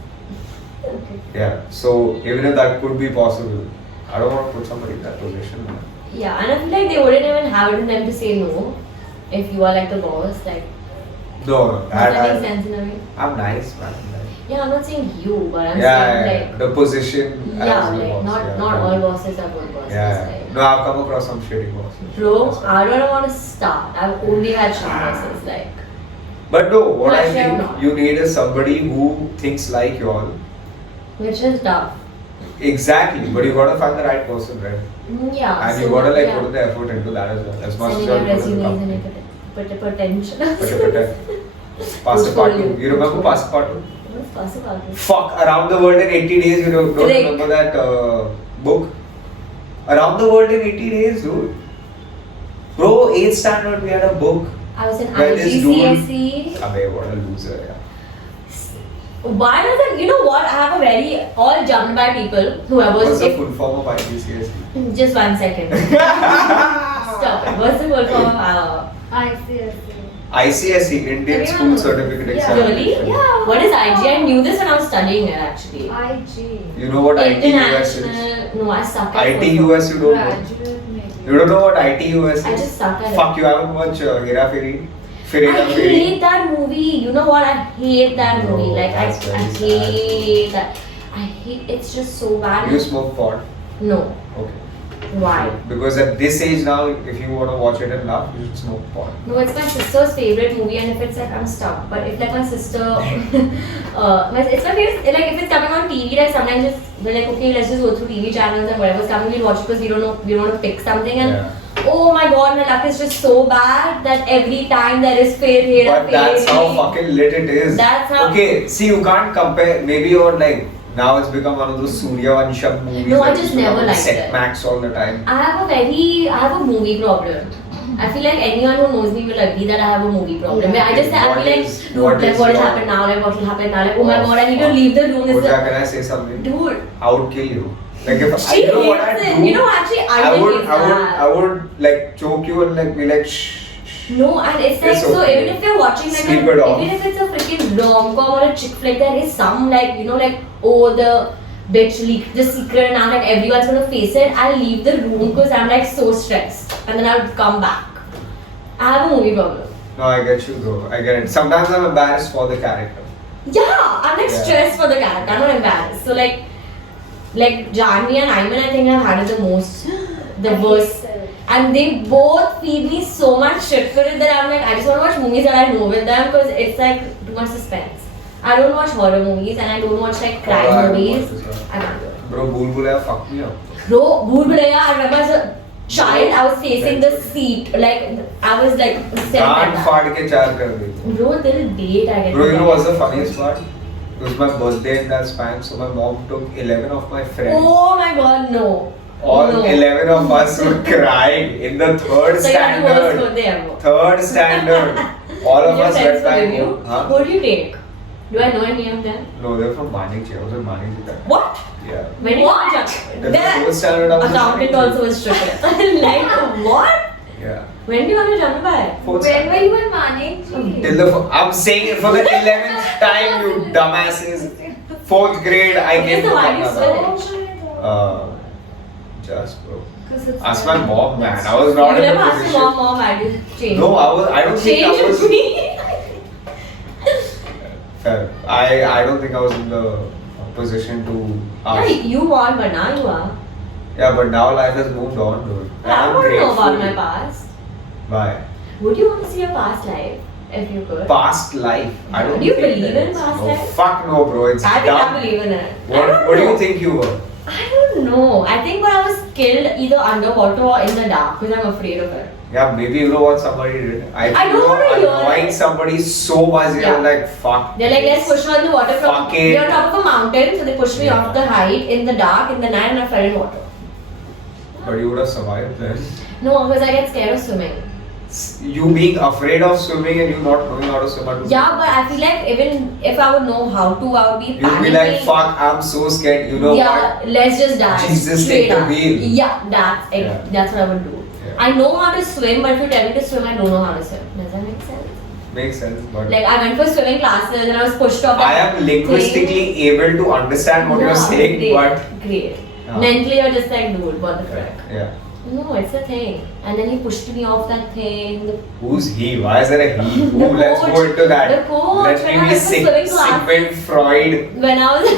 Okay. Yeah. So even if that could be possible, I don't want to put somebody in that position. Man. Yeah, and I feel like they wouldn't even have it in them to say no if you are like the boss. Like, No, does that make sense in a way? I'm nice, man. Yeah, I'm not saying you, but I'm Yeah, saying yeah, like. the position. Yeah, as the like boss, not yeah. not all bosses are good bosses. Yeah. Like, No, I've come across some shitty bosses. bro, That's all. I don't want to start. I've only had shit bosses. Like, But no, what I Actually, I'm think not. you need is somebody who thinks like you all. which is tough. Exactly, but you gotta find the right person, right? Yeah. And so, you gotta like yeah. put the effort into that as well, as much as Sending you out put in the resumes and company. put the potential. Passport. Portfolio. You remember passport? What's possible? Fuck, Around the World in 80 Days. You don't Correct. remember that book? Around the World in 80 Days, dude. Bro, 8th standard, we had a book. I was in Where this dude- IGCSE. Abe, what a loser, yeah. Why does it? You know what? I have a very all jumped by people. Whoever's What's the if- full form of IGCSE? Just 1 second. Stop it. What's the full form of I see. ICSE, Indian School Certificate Yeah. Examination. Really? Yeah. What is IG? I knew this when I was studying it actually. IG. You know what ITUS is? International. No, I suck at football. ITUS you don't know? Graduate maybe. You don't know what ITUS is? I just suck at Fuck, it. you haven't watched Hera Fairy? I hate that movie. You know what? I hate that No, movie. Like that's I very hate that. I hate. It's just so bad. You smoke pot? No. Okay. Why? Because at this age now, if you want to watch it and laugh, you should smoke pot. No, it's my sister's favorite movie, and if it's like I'm stuck. But if like my sister, it's my favorite. Like if it's coming on TV, like sometimes just we're like, okay, let's just go through TV channels and whatever's coming, we'll watch it because we don't know, we don't want to pick something. And Yeah. oh my god, my luck is just so bad that every time there is fair hair. But that's how fucking lit it is. That's how- Okay, see, you can't compare. Maybe you're like, now it's become one of those Surya Vansham movies. No, I that just used to never come on liked Set it. Max all the time. I have a movie problem. I feel like anyone who knows me will agree that I have a movie problem. Where I just I What feel like, is- dude, what like is what will your- happen now? Like what will happen now? Like oh my Oh, god, I need to fuck. leave the room. This is Pooja, can I say something? dude. I would kill you. Like if She you know what hates I it. do. You know, actually, I I will would, hate I would, that. I would like choke you and like be like shh. No, and it's like It's so okay. even if you're watching like Sleep it off. even if it's a freaking rom-com or a chick flick, there is some like you know like oh the bitch leaked the secret now that everyone's gonna face it. I'll leave the room because I'm like so stressed, and then I'll come back. I have a movie problem. No, I get you though. I get it. Sometimes I'm embarrassed for the character. Yeah, I'm like Yeah. stressed for the character. I'm not embarrassed. So like Janvi and Ayman, I think I've had it the most, the worst. And they both feed me so much shit for it that I'm like, I just want to watch movies that I know with them because it's like too much suspense. I don't watch horror movies and I don't watch like I crime don't movies. watch this one. I can't do it. Bro, Bhool Bhulaiya fucked me up. Bro, Bhool Bhulaiya, I remember as a child, I was facing the seat. Like, I was like, staring at Gaan that. फाड़ के चार कर दी. Bro, till date I get Bro, you to know that. what's the funniest part? It was my birthday in that span, so my mom took 11 of my friends. Oh my god, no. All no. 11 of us were crying in the third So you had the worst standard. birthday ever. Third standard. All of Your us friends went back were with you? home. Huh? Who do you take? Do I know any of them? No, they're from Manikchi. I was in Manikchi that time. What? Yeah. When did What? you In the fourth standard, I was in accountant Manikchi. also was stricken. Like what? Yeah. When do you want to jump by? Fourth When standard. were you in Manikchi? Till the I'm saying it for the 11th time, you dumbasses. Fourth grade, I Okay, came so to why do you Patna. swear? Just bro. 'Cause it's Ask my mom, man. I was not You in never a asked position. your mom, I did change. No, I don't think I Change was. with me. Fair. I don't think I was in the position to Yeah, ask. you want, but now you are. Yeah, but now life has moved on, dude. And I I'm want to know about grateful. my past. Why? Would you want to see your past life if you could? Past life. I don't Do you think believe that in it's- past no, life? Fuck no, bro. It's I think dumb. I believe in it. I What, don't what do know. you think you were? I don't know. I think when I was killed either underwater or in the dark because I'm afraid of it. Yeah, maybe you know what somebody did. I think don't you wanna were hear annoying it. somebody so much, Yeah. you're like, fuck. They're like, let's push her in the water from. Fuck it. We're on top of a mountain, so they pushed me Yeah. off the height in the dark in the night and I fell in water. But you would have survived then. No, because I get scared of swimming. You being afraid of swimming and you not knowing how to swim. how to Yeah, swim. but I feel like even if I would know how to, I would be You'd be panicking. like, fuck, I'm so scared. You know yeah, what? let's just die. Jesus, straight take the up. wheel. Yeah, Yeah. that's what I would do. Yeah. I know how to swim, but if you tell me to swim, I don't know how to swim. Does that make sense? Makes sense, but Like I went for swimming classes and I was pushed off. I that am linguistically able to understand what you're saying, great, but great. Yeah. Mentally, you're just like, dude, what the frick? yeah. No, it's a thing. And then he pushed me off that thing. The Who's he? Why is there a he? The Ooh, let's coach. go into that. The coach. Let When me I be was in swimming class. Sigmund Freud. when I was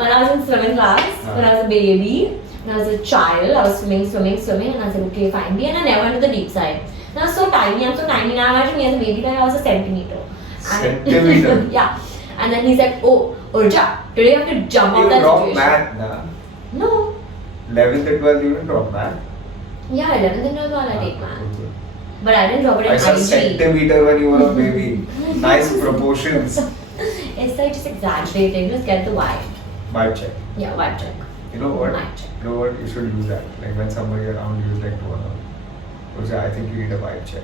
when I was in swimming class, when I was a baby, when I was a child, I was swimming, and I said, okay, fine. And I never went to the deep side. And I was so tiny, I'm so tiny now. Imagine me as a baby, I was a centimeter. And- Centimeter? Yeah. And then he's like, oh, Urja, today you have to jump You off that drop situation. math, nah. No. 11th and 12th, you didn't drop math. Yeah, 11th and 12th all I take math. But I didn't drop it in I said IG. centimeter when you were a baby. Nice proportions. It's like just exaggerating. Just get the vibe. Vibe check. Yeah, vibe check. You know what? Vibe check. You know what? You should use that. Like when somebody around you is like, oh, no. I think you need a vibe check.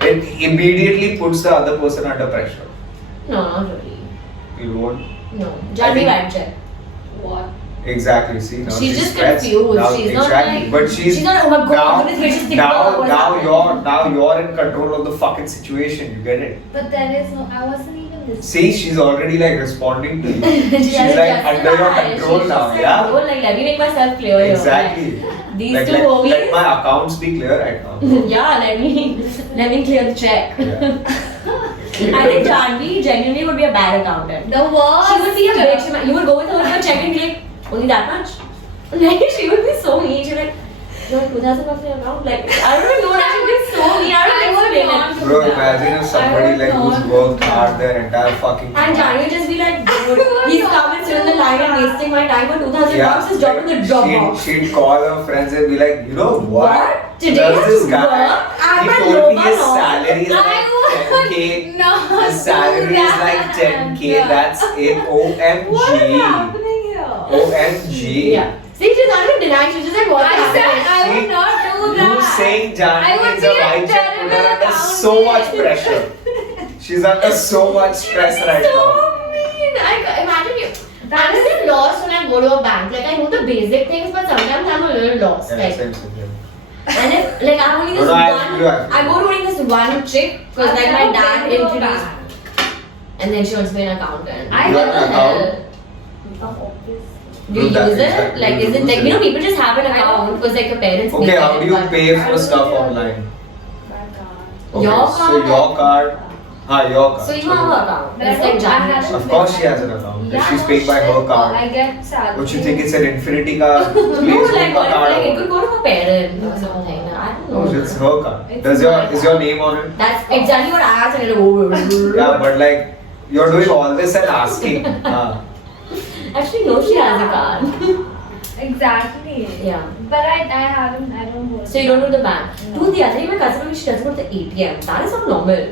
It immediately puts the other person under pressure. No, not really. You won't. No. Just think- vibe check. What? Exactly. See, now She's just stressed. confused. Now, She's not exactly. like. But she's not. Oh my god! now, Goodness gracious, think about what's happening. you're in control of the fucking situation. You get it? But there is no. I wasn't even listening. See, she's already like responding to you. She she's hasn't like under your justified. control She's now. just like, Yeah. oh, like, let me make myself clear here. Exactly. Like, these Like, two let homies. my accounts be clear right now. Yeah, let me clear the check. Yeah. I think Janvi genuinely would be a bad accountant. The worst. She would be a bitch. You would go with her for a check and be like, only that much? Like, she would be so mean. She'd be like, no, 2,000 bucks in your account. Like, I don't know, she would be so mean. I I don't would know. not. Bro, imagine if somebody would like who's not worked do hard that. their entire fucking And Janvi would just be like, dude, he's coming through the line and wasting my time for 2,000 bucks. Just drop in the drop box. she'd call her friends and be like, you know what? What? Today There's has this to guy. work. I'm He at told me his Loba now. salary is I like would 10k. not His salary do is like that. 10k. That's it. OMG. What is happening here? OMG. Yeah. See, she's not even denying. She's just like, what's I said happening? I would not do that. You saying I Janvi would is be a a white check put her terrible under so much pressure. She's under so much stress right so now. mean. I imagine you. That I'm still lost when I go to a bank. Like, I know the basic things, but sometimes I'm a little lost. Yeah, Like, same, same. and if, like, I'm only this No, no, I one. feel you, I feel I go to only this one chick because, like, my dad introduced. introduced. And then she wants to be an accountant. I You What have the an hell? Do you Do that, use it? exactly. Like, You is it use like, it. you know, people just have an I account don't- because, like, your parents Okay, make how it, do you but- pay I for don't stuff know. online? My God. Okay, Your so card? your card. Your card. So you have an account. But It's I like don't- I Janvi. haven't- Of course she has an account. Yeah, If she's no paying by her shit. card. I get salary. What you think it's an infinity card? No, Please like, put what, the card like, it on. could go to her parent or something. I don't know. No, it's her card. It's Does my is your card. name on it? That's exactly what I asked and it Yeah, but like you're doing all this and asking. Actually, no, she has a card. Exactly. Yeah. But I haven't. I don't go. So you don't go to the bank. No. Dude, the other day my cousin told me she doesn't go to the ATM. That is not normal.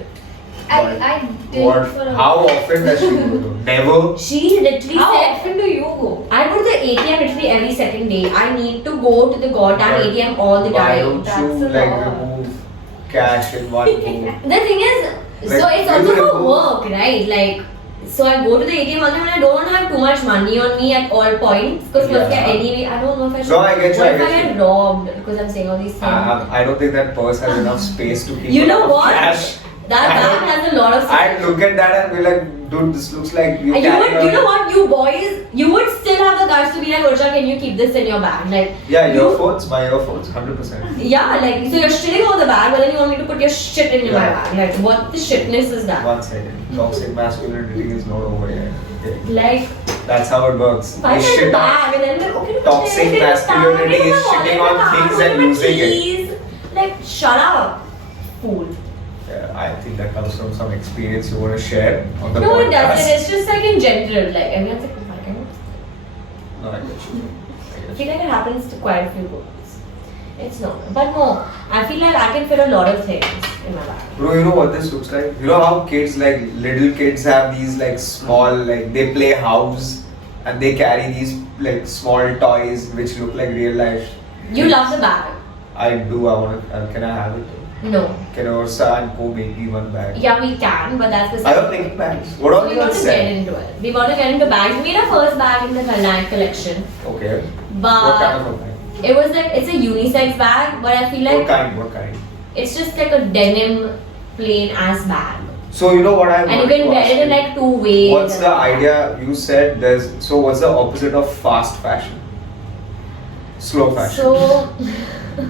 I did What? for a. How often does she go to? Never. She literally How said, often do you go? I go to the ATM literally every second day. I need to go to the goddamn But ATM all the Why time. don't That's you a like lot. remove cash in one go? The thing is, so Like, it's you also for remove- work, right? Like, so I go to the ATM all the time and I don't want to have too much money on me at all points. Because Yeah. anyway, I don't know if I should. No, I get you, What I if I get get you. robbed because I'm saying all these things? I don't think that purse has enough space to keep You know enough what? cash. That I bag don't- has a lot of. I'd look at that and be like, dude, this looks like you And carry you a- know what, you boys, you would still have the guts to be like, Urja, can you keep this in your bag? Like, Yeah, you- earphones, my earphones, 100%. Yeah, like, so you're shitting on the bag, but then you want me to put your shit in my Yeah. bag. Like, what the shitness is that? One second. Toxic masculinity is not over yet. Okay. Like, That's how it works. why You is shit the on. bag? And then like, okay, Toxic shit, masculinity take is my shitting wallet, on my things bag, and my losing it. keys. Like, shut up, fool. Yeah, I think that comes from some experience you want to share on the No, podcast. it doesn't. It's just like in general. Like, everyone's like, oh my god. No, I get you. I feel like it happens to quite a few girls. It's not. But no, I feel like I can fit a lot of things in my bag. Bro, you know what this looks like? You know how kids, like little kids, have these like small, like they play house and they carry these like small toys which look like real life. You love the bag. I do. I want to. Can I have it? No. Can Ursa and Co make me one bag? Yeah, we can, but that's the I don't think bags. What are we you want gonna to get say? into it. We want to get into bags. We made our first bag in the Kalyan collection. Okay. But What kind of a bag? it was like, it's a unisex bag, but I feel What like kind? What kind? it's just like a denim plain ass bag. So you know what I And you wanted can to wear ask it in you? like two ways. What's the idea? You said there's. So what's the opposite of fast fashion? Slow fashion. So,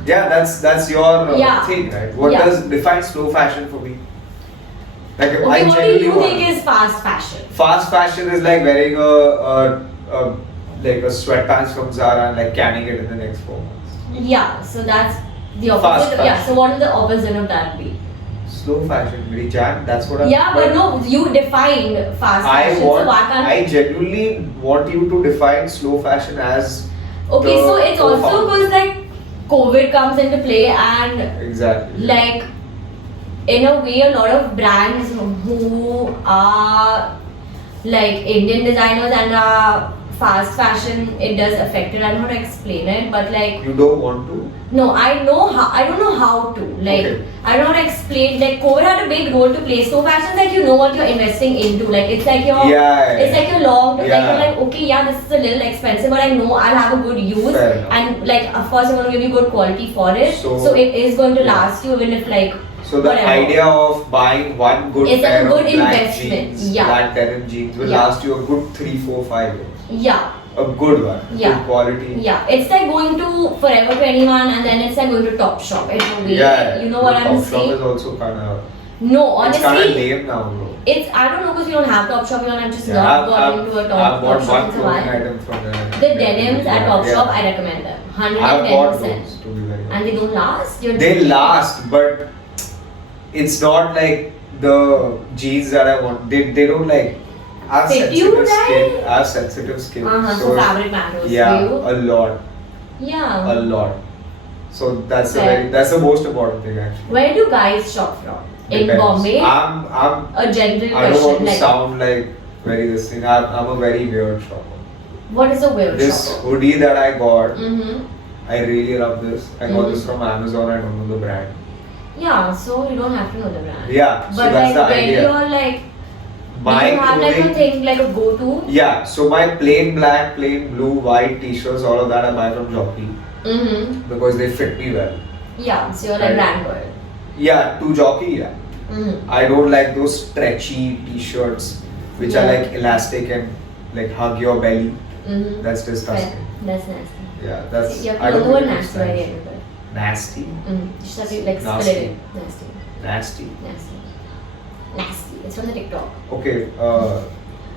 Yeah, that's your Yeah. thing, right? What Yeah. does define slow fashion for me? Like okay, I what do genuinely you want. think is fast fashion? Fast fashion is like wearing a like a sweatpants from Zara and like canning it in the next 4 months. Yeah, so that's the Fast opposite. Yeah, fashion. so what will the opposite of that be? Slow fashion, very Jan. That's what I'm. Yeah, but no, you defined fast I fashion, want. so why can't I genuinely want you to define slow fashion as. Okay, the so it's also co-founder. because like COVID comes into play and Exactly. like in a way a lot of brands who are like Indian designers and are fast fashion, it does affect it. I don't know how to explain it, but like You don't want to? no, I know how. I don't know how to. Like Okay. I don't know how to explain. Like COVID had a big role to play. So fashion is like you know what you're investing into. Like it's like your Yeah. it's like your long. Like Yeah. you're like okay, yeah, this is a little expensive, but I know I'll have a good use. Fair enough. And like of course I'm gonna give you good quality for it. So- it is going to Yeah. last you even if like. So the whatever. idea of buying one good It's like a pair good of black investment. jeans, Yeah. black denim jeans will Yeah. last you a good 3, 4, 5 years. Yeah. A good one. Yeah. Good quality. Yeah, it's like going to Forever 21 and then it's like going to Topshop. In a way, Yeah. you know what I'm Topshop saying? is also kind of. No, It's kind of honestly, lame now, bro. it's I don't know because we don't have Topshop. I've just Yeah, not got into a I've bought Topshop one in a clothing while. item from there. The denims at Topshop, Yeah. I recommend them. I've bought 110%. those, to be very honest. And they don't last. You're They joking. last, but it's not like the jeans that I want. They don't like. I have Fit you, sensitive right? skin. I have sensitive skin. So fabric matters. yeah, Do you? a lot, Yeah. a lot. So that's the Fair. that's the most important thing actually. Where do guys shop from? In Depends. Bombay? I'm A general I don't want question to like sound like very this thing. I'm a very weird shopper. what is a weird This shopper? hoodie that I got, Mm-hmm. I really love this. I got this from Amazon. I don't know the brand. Yeah, so you don't have to know the brand. Yeah, so But that's like the when idea. you're like, My do you have like a clothing- thing like a go-to? Yeah, so my plain black, plain blue, white t-shirts, all of that I buy from Jockey Mm-hmm. because they fit me well. Yeah, so you're like Right. brand girl. Yeah, to Jockey, yeah. Mm-hmm. I don't like those stretchy t-shirts which are Yeah. like elastic and like hug your belly. Mm-hmm. That's disgusting. That's nasty. Yeah, that's. You have I to don't know what think it's nasty by the nice. end of it. Nasty, Mm. You just have to like Nasty. split it. Nasty. nasty. Nasty. Nasty. It's from the TikTok. Okay.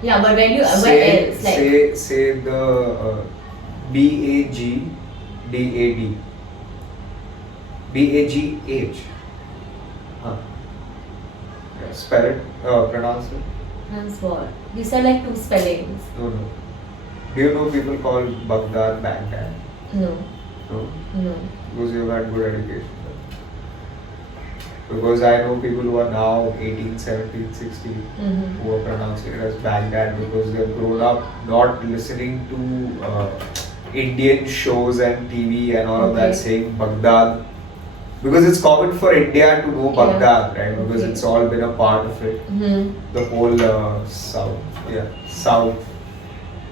Yeah, but when you where Say else? Like say the BAGDAD. BAGH. Huh. Yeah, spell it. Pronounce it. Hans what? You said like two spellings. No, no. Do you know people call Baghdad Baghdad? No. No. No. Because you've had good education. Because I know people who are now 18, 17, 16 Mm-hmm. who are pronouncing it as Baghdad because they've grown up not listening to Indian shows and TV and all of that Okay. saying Baghdad. Because it's common for India to know Yeah. Baghdad, right? Because Okay. it's all been a part of it. Mm-hmm. The whole South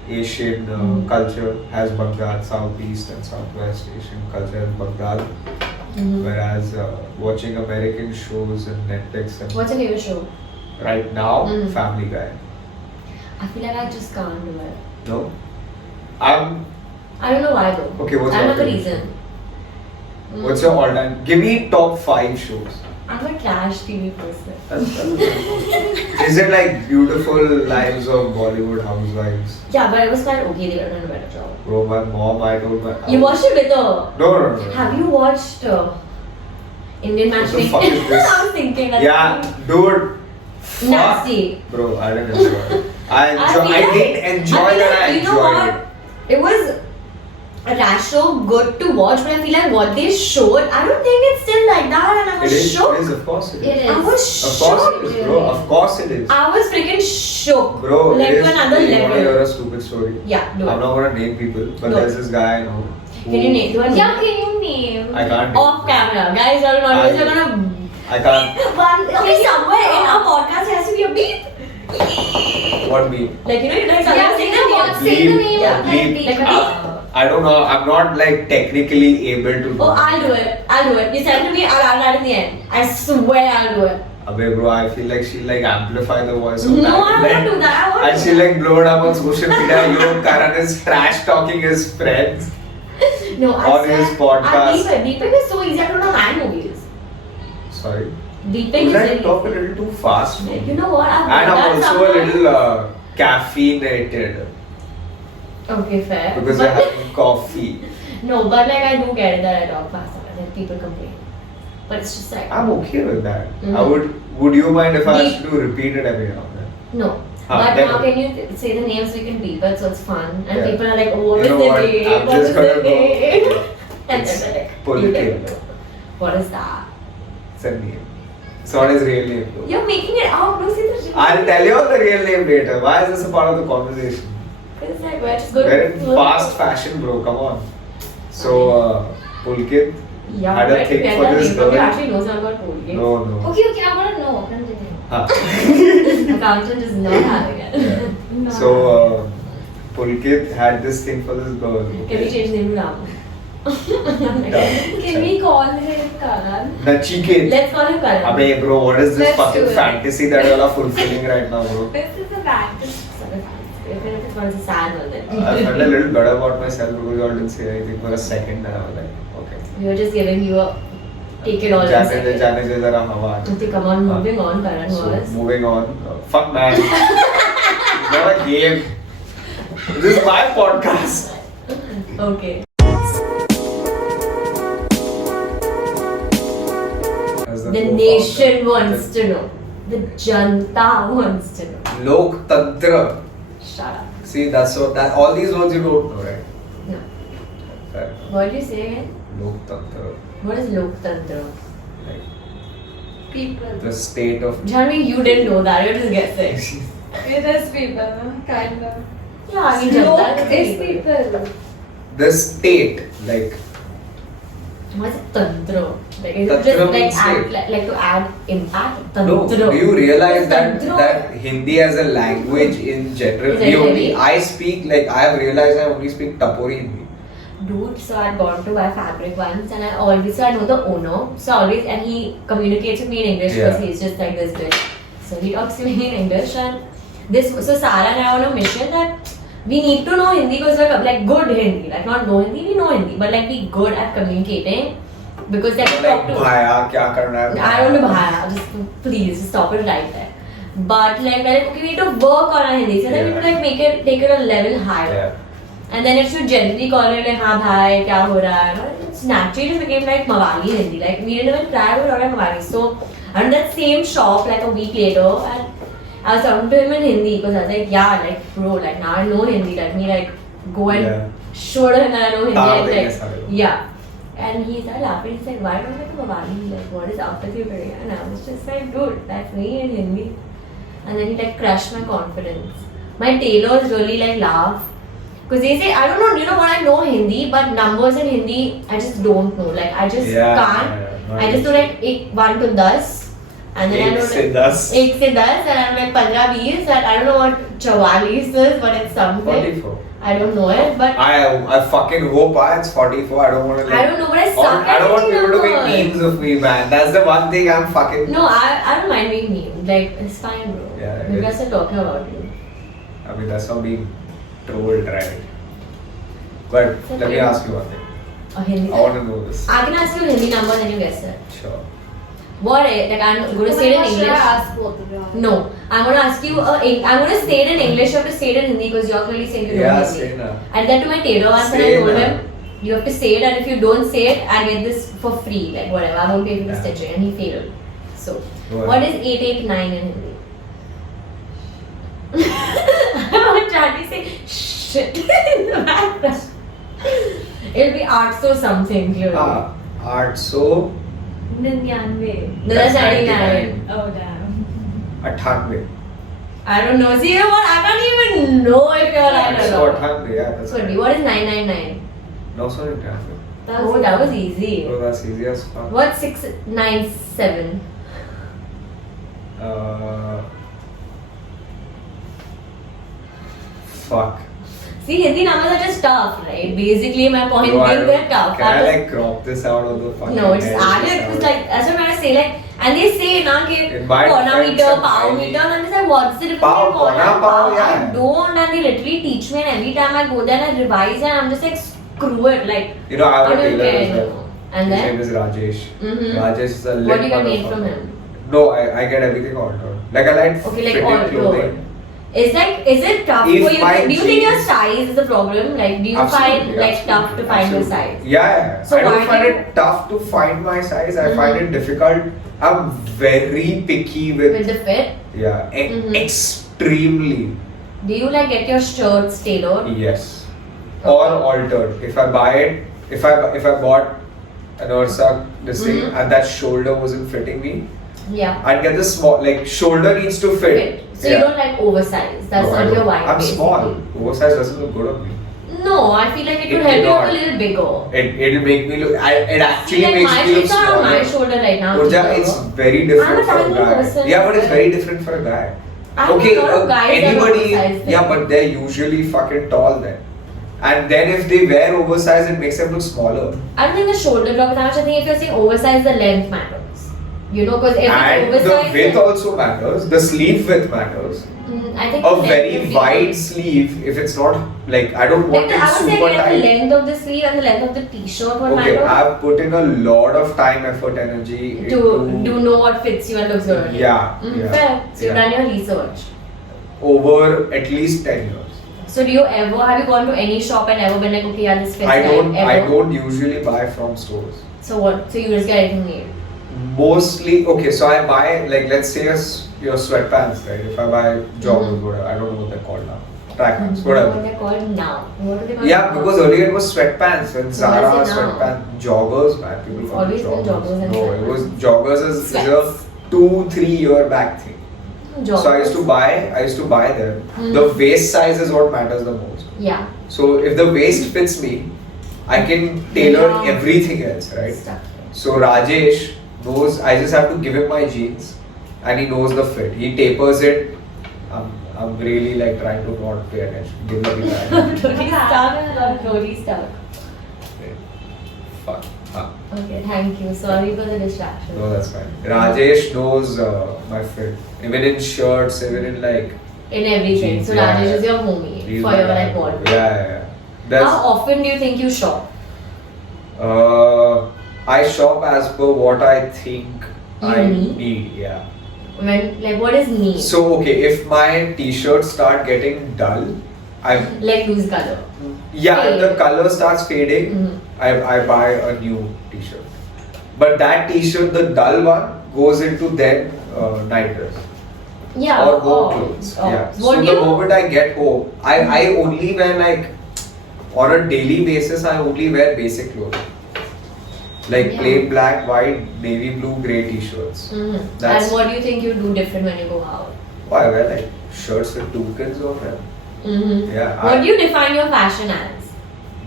Asian Mhm. culture has Baghdad, Southeast and Southwest Asian culture has Baghdad. Mm-hmm. Whereas watching American shows and Netflix and What's your favorite show? right now, Mm. Family Guy. I feel like I just can't do it. No, I'm I don't know why though. okay. What's I don't your know the favorite? reason. What's your all-time? Give me top 5 shows. I'm a trash TV person. Is it like Beautiful Lives of Bollywood Housewives? Yeah, but it was quite okay. They were doing a better job. Bro, my mom, I told my. You watched it with her. No, no, no. Have you watched Indian What the Matchmaking? fuck is this? I was thinking. That's Yeah, dude. Fuck. Nasty. Bro, I didn't enjoy it. I didn't enjoy feel that. like, I you know enjoyed what? it. It was a rash show, good to watch, but I feel like what they showed, I don't think it's still like that, and I was shook. It is, of course it is. It is. I was Of course shook. it is, bro. Of course it is. I was freaking shook. Bro, like it is. to another You wanna hear level. a stupid story? Yeah, do I'm it. not gonna name people, but No. there's this guy I know. Can you name? Do I Yeah, name? can you name? I can't. Off camera, guys. Are not always gonna. I can't. Okay, somewhere in our podcast there has to be a beep. What me? Like you know, you like Yeah, something say the word, say the name Yeah, of bleep. that Like beep. I don't know. I'm not like technically able to do Oh, I'll do it. I'll do it. You send it to me. I'll add that in the end. I swear I'll do it. Abe bro, I feel like she'll like amplify the voice of No, that. I won't Like, do that. I won't. and she'll like blow it up on social media. You know, Karan is trash talking his friends. No, I on swear. his podcast. Beeping is so easy. I don't know nine movies. Sorry. Beeping Was is I very talk a easy. little too fast? You know what? I've And done I'm also a sometimes. little caffeinated Okay, fair. because But- we're having coffee. No, but like I do get it that I talk fast sometimes. Like people complain. But it's just like I'm okay with that. Mhm. Would you mind if I Beep. had to repeat it every now and then? no. Ah, But then now okay. can you say the names we can beep it so it's fun and Yeah. people are like, oh, what You is know the what? name? I'm What just is gonna the go. name? And It's then they're like, Pulkin. you tell me. What is that? It's a name. It's not his real name though. You're making it out. No, say the I'll tell you the real name later. Why is this a part of the conversation? It's like, we're just going We're in to fast fashion, bro. Come on. So, Pulkit Yeah, had a but thing for Peta this Deepak girl. actually knows about Colgate. No, no. Okay, I want to know. Continue. Accountant is not having it. Yeah. No. So, Pulkit had this thing for this girl. Can we change the name to Ramu? Can we call him Karan? Nachiket. Let's call him Karan. Abey, bro, what is this Let's fucking do it. fantasy that you all are fulfilling right now, bro? This is a fantasy. If it's one, it's a sad one then. I felt a little good about myself because you all didn't say anything for a second, and I was like, okay. We were just giving you a take it all in Jaane second. de zara hawa. Okay, come on, moving on, Karan So, was. moving on. Fuck man. It's not a game. This is my podcast. Okay. The nation wants to know. The Janta wants to know. Loktantra. Shut up. See, that's what that all these words you don't know, right? No. Fair. What do you say again? Loktantra. What is Loktantra? Like People. the state of. Janvi, you didn't know that. You're just guessing. It is people, no? Kind of. Yeah, I mean, Lok Janta is people. The state, like What's Tantra? Like, is it Tantra just like means add, state. like to add impact? no. Tantra. Do you realize that Tantra. that Hindi as a language in general, Is it we only heavy? I speak like I have realized I only speak Tapori Hindi. Dude, so I'd gone to buy fabric once and I always, so I know the owner. So always, and he communicates with me in English because Yeah. he's just like this bitch. So he talks to me in English and this, so Sarah and I are on a mission that we need to know Hindi because we're like good Hindi, like not know Hindi, we know Hindi, but like be good at communicating because they have to talk Like to. bhaiya, kya karna hai? I don't know bhaiya, just please just stop it right there. But like we're like, okay, we need to work on our Hindi, so then we need to like make it, take it a level higher. Yeah. And then if you generally call it like, हाँ भाई क्या हो रहा है? It's naturally just became like Mawali Hindi. Like we didn't even try to learn Mawali. So and that same shop like a week later, and I was talking to him in Hindi because I was like, yeah, like bro, like now I know Hindi. Let me like go and Yeah. show him that I know Hindi. Taal And, denge like, sare. yeah. And he started laughing. He said, why don't you like Mawali? Like what is up with you today? And I was just like, dude, that's me in Hindi. And then he like crushed my confidence. My tailors really like laugh. Because they say, I don't know, you know what, I know Hindi, but numbers in Hindi, I just don't know. Like, I just can't. I just know like 1 to 10. And then I know like 10. 1 se 10, and I'm like 15, 20, and I don't know what 44 is, but it's something. 44. I don't know it, but I fucking hope it's 44. I don't want to. I don't know, but I suck I at don't want hitting people to make numbers. memes of me, man. That's the one thing I'm fucking. No, I don't mind being mean. Like, it's fine, bro. Yeah, it Maybe I is. still talking about you. I mean, that's not being trolled, right? But It's let me okay. ask you one thing. A Hindi. I want to know this. I can ask you a Hindi number, then you guess it. Sure. What is, like, I'm going to Oh say it my in gosh, should I English. ask both of you? No, I'm gonna ask you. I'm gonna say it in English. You have to say it in Hindi because you're clearly saying you know Yeah, Hindi. say na. I did that to my tailor once, and I Say told na. him you have to say it, and if you don't say it, I get this for free. Like whatever, I won't pay for the Yeah. stitching. And he failed. So, What? what is 889 in Hindi? I'm trying to say shit in the background. It'll be 800 something clearly. 800 99. No, that's That's 99. Oh damn. 98. I don't know. See, you know what? I don't even know if you're right or 800, not. yeah, that's Could be. right. What is 999? No, sorry, traffic. Oh, that was easy. Oh, that's easy as fuck. What's 697? Fuck. See, Hindi numbers are just tough, right? Basically, my point Bro, I being don't- they're tough. Can I That like crop this out of the is- fucking no, it's head? added because like that's what I'm trying to say. Like, and they say na कि In my corner defense, meter, I'm power highly- meter, and it's like what's the difference Power, between corner and power, power? yeah. I don't, and they literally teach me, and every time I go there and I revise, and I'm just like screw it, like. You know, I have I a don't tailor care as well. anymore. And His then? name is Rajesh. Mhm. Rajesh is a lit What do you get made from motherfucker. him? No, I get everything altered. Like I like Okay, like fitted altered. clothing. Is it tough If for you? my Do you think your jeans- size is the problem? Like, do you Absolutely, find like tough to absolutely, find your absolutely. size? Yeah. So I don't why find do it tough to find my size. I Mhm. find it difficult. I'm very picky with, With the fit? yeah, Mhm. extremely. Do you like get your shirts tailored? Yes. Or altered. If I buy it, if I bought an Ursa this thing Mhm. and that shoulder wasn't fitting me, Yeah. I'd get the small, like shoulder needs to fit. So you don't like oversized. That's No, I not your don't. vibe. I'm basically. small. Oversized doesn't look good on me. No, I feel like it It would help you cannot. look a little bigger. It'll make me look. It actually See, like makes my me look feet are on my smaller. shoulder right now. Urja, either. it's very different I'm a for a tiny guy. person. Yeah, but it's very different for a guy. I know Okay, a lot of guys that are anybody. oversized Yeah, then. but they're usually fucking tall then. And then if they wear oversized, it makes them look smaller. I don't think the shoulder block is that much. I think if you're saying oversized, the length matters. You know, because if And it's the oversized, width then- also matters. The sleeve width matters. I think A the length very would be wide good. sleeve, if it's not like I don't want Like, it I would say super again, the tight. length of the sleeve and the length of the t-shirt would Okay, matter. I've put in a lot of time, effort, energy To know what fits you and looks good. on you. Yeah, yeah, Fair. So you've yeah. done your research. over at least 10 years. So do you ever have you gone to any shop and ever been like, okay, yeah, this fits I don't right, I ever? don't usually buy from stores. So what? So you just get anything made? Mostly okay, so I buy like let's say your sweatpants, right? If I buy joggers, Mhm. whatever, I don't know what they're called now. Track pants, What whatever. they're called now? What are they called? Yeah, now? because earlier it was sweatpants and So Zara what is it now? sweatpants, joggers, man. People It's call it always been joggers and No, it sweatpants. was joggers is a Sweats. 2-3 year back thing. Joggers. So I used to buy them. Hmm. The waist size is what matters the most. Yeah. So if the waist fits me, I can tailor Yeah. everything else, right? Stuff. So Rajesh knows. I just have to give him my jeans, and he knows the fit. He tapers it. I'm really like trying to not pay attention. Give me that. Totally stuck. I'm totally stuck. Fuck. Huh. Okay, thank you. Sorry for the distraction. No, that's fine. Rajesh knows my fit. Even in shirts, even in like. In everything. Jeans, So yeah, Rajesh yeah. is your homie he's for my your guy. like wardrobe. Yeah. That's, How often do you think you shop? I shop as per what I think You I need? need. Yeah. When like what is need? So okay, if my t-shirts start getting dull, I Like loose color. yeah, if the Fade. color starts fading, Mhm. I buy a new t-shirt. But that t-shirt, the dull one, goes into then night dress Yeah. or home clothes. Yeah. So What do the you? moment I get home, I only wear like on a daily basis. I only wear basic clothes. Like Yeah. plain black, white, navy blue, grey t-shirts. Mhm. That's- And what do you think you do different when you go out? Oh, I wear like shirts with toucans on them. Yeah, What do you define your fashion as?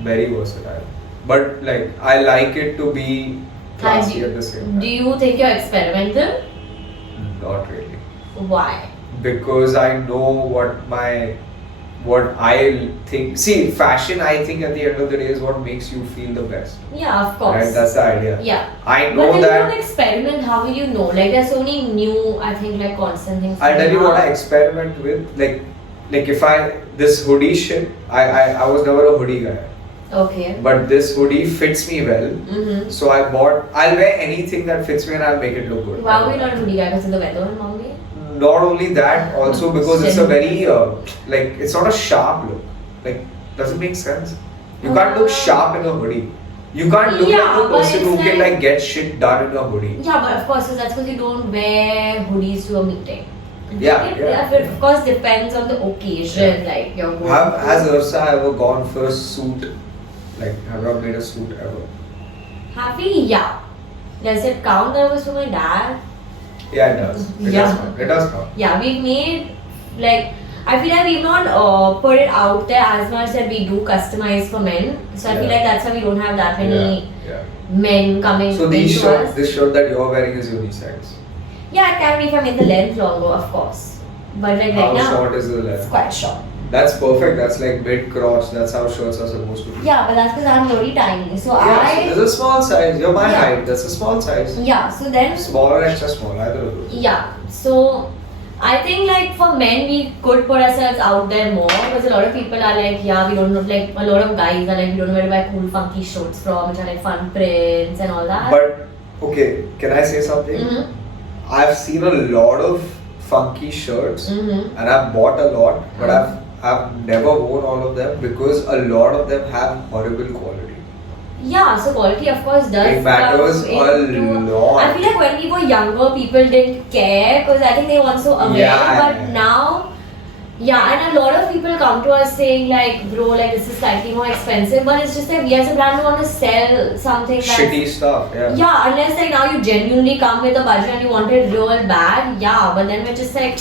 Very versatile. But like I like it to be classy at the same time. Do you think you're experimental? Not really. Why? Because I know what I think. See, fashion I think at the end of the day is what makes you feel the best. Yeah, of course. Right? That's the idea. Yeah. I But know if you don't that. experiment, how will you know? Like there's so many new, I think like constant things. I'll tell you coming what I out. experiment with. Like if this hoodie shit, I was never a hoodie guy. Okay. But this hoodie fits me well. Mm-hmm. So I'll wear anything that fits me and I'll make it look good. Why are we not a hoodie guy? Because of the weather in Bombay? Not only that, also because it's a very like it's not a sharp look. Like doesn't make sense. You can't look sharp in a hoodie. You can't look Yeah, like the but person who it's can like- like get shit done in a hoodie. Yeah, but of course, 'cause that's because you don't wear hoodies to a meeting. Yeah, It, yeah. But of course depends on the occasion, like you're going. Has Ursa ever gone for a suit? Like have you ever made a suit ever? Happy? Yeah. Does it count that was for my dad? Yeah, it does. It Yeah. does count. It does count. Yeah, we've made like I feel like we've not put it out there as much that we do customize for men. So I feel Yeah. like that's why we don't have that many Yeah. men coming So into us. this shirt that you're wearing is unisex. Yeah, it can be if I make the length longer, of course. But like How right now, short is the it's length? quite short. That's perfect. That's like mid crotch. That's how shirts are supposed to be. Yeah, but that's because I'm very tiny. So Yeah, so there's a small size. You're my Yeah. height. That's a small size. yeah, so then Small or extra small, either of those. yeah, so I think like for men we could put ourselves out there more because a lot of people are like, yeah, we don't know, like a lot of guys are like, we don't know where to buy cool funky shirts from, which are like fun prints and all that. But okay, can I say something? Mhm. I've seen a lot of funky shirts Mhm. and I've bought a lot, but I've never worn all of them because a lot of them have horrible quality. Yeah, so quality of course does It matters come a into- lot. I feel like when we were younger, people didn't care because I think they weren't so aware. Yeah, but yeah. now, Yeah, and a lot of people come to us saying like, bro, like this is slightly more expensive, but it's just like we as a brand don't want to sell something that's Shitty stuff, yeah. Yeah, unless like now you genuinely come with a budget and you want it real bad, yeah, but then we're just like,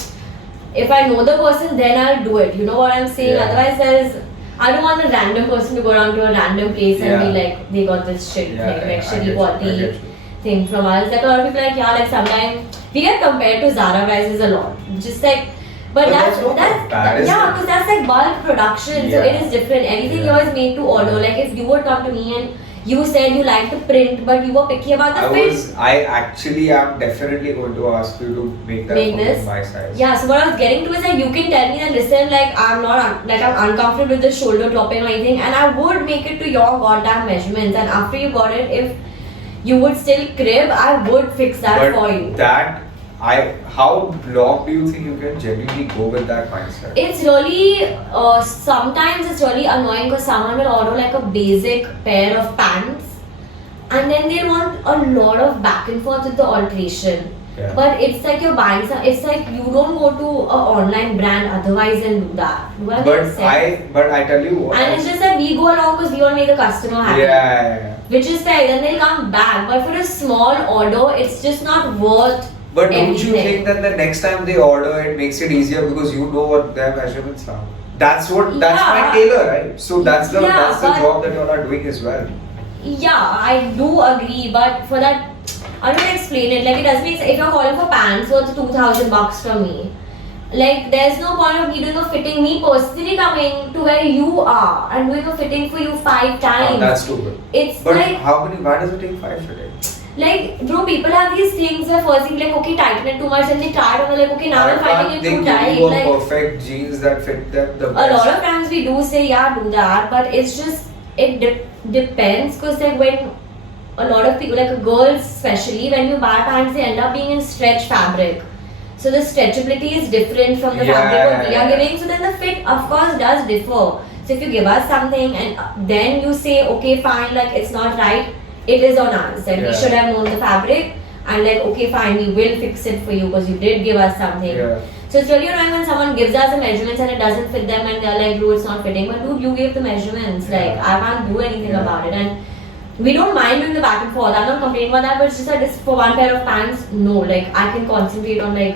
if I know the person, then I'll do it. You know what I'm saying? Yeah. Otherwise, I don't want a random person to go down to a random place and be Yeah. like, they got this shit, Yeah, like I get shitty you, I quality get you. thing from us. Like a lot of people are like, yeah, like sometimes we get compared to Zara prices a lot. Just like, but But that's that's not comparison. yeah, because that's like bulk production, so Yeah. it is different. Everything Yeah. here is made to order. Yeah. Like if you would come to me and you said you like the print, but you were picky about the fit. I actually am definitely going to ask you to make that Make for this? my size. Yeah, so what I was getting to is like you can tell me that listen, like I'm not like I'm uncomfortable with the shoulder dropping or anything, and I would make it to your goddamn measurements. And after you got it, if you would still crib, I would fix that But for you. how long do you think you can genuinely go with that mindset? It's really sometimes it's really annoying because someone will order like a basic pair of pants, and then they want a lot of back and forth with the alteration. Yeah. But it's like you're buying some. It's like you don't go to a online brand otherwise and do that. Do I make sense? But I tell you what. And it's just that we go along because we want to make the customer happy. Yeah. Which is fair. Then they'll come back. But for a small order, it's just not worth. But don't you everything. think that the next time they order, it makes it easier because you know what their measurements are? That's my Yeah. tailor, right? So that's the Yeah, but- job that you all are doing as well. Yeah, I do agree, but for that, I don't know how to explain it. Like, it doesn't make sense. If you're calling for pants worth $2,000 from me, like, there's no point of me doing a fitting. Me personally coming to where you are and doing a fitting for you 5 times. That's too good. It's But like, why does it take 5 fittings? bro, people have these things where first thing like, okay, tighten it too much, and they try it, and they're like, okay, now I'm finding it They too give tight. you a Like, perfect jeans that fit them the a best. lot of times we do say, yeah, do that, but it's just, it depends, because like when a lot of people, like girls especially, when you buy pants, they end up being in stretch fabric. So the stretchability is different from the fabric what we are giving. So then the fit, of course, does differ. So if you give us something and then you say, okay, fine, like it's not right, it is on us. And we Yeah. should have known the fabric and like, okay, fine, we will fix it for you because you did give us something. Yeah. So it's really annoying when someone gives us the measurements and it doesn't fit them and they're like, bro, it's not fitting. But dude, you gave the measurements. Like, Yeah. I can't do anything Yeah. about it. And we don't mind doing the back and forth. I'm not complaining about that, but it's just that it's for one pair of pants, no. Like, I can concentrate on like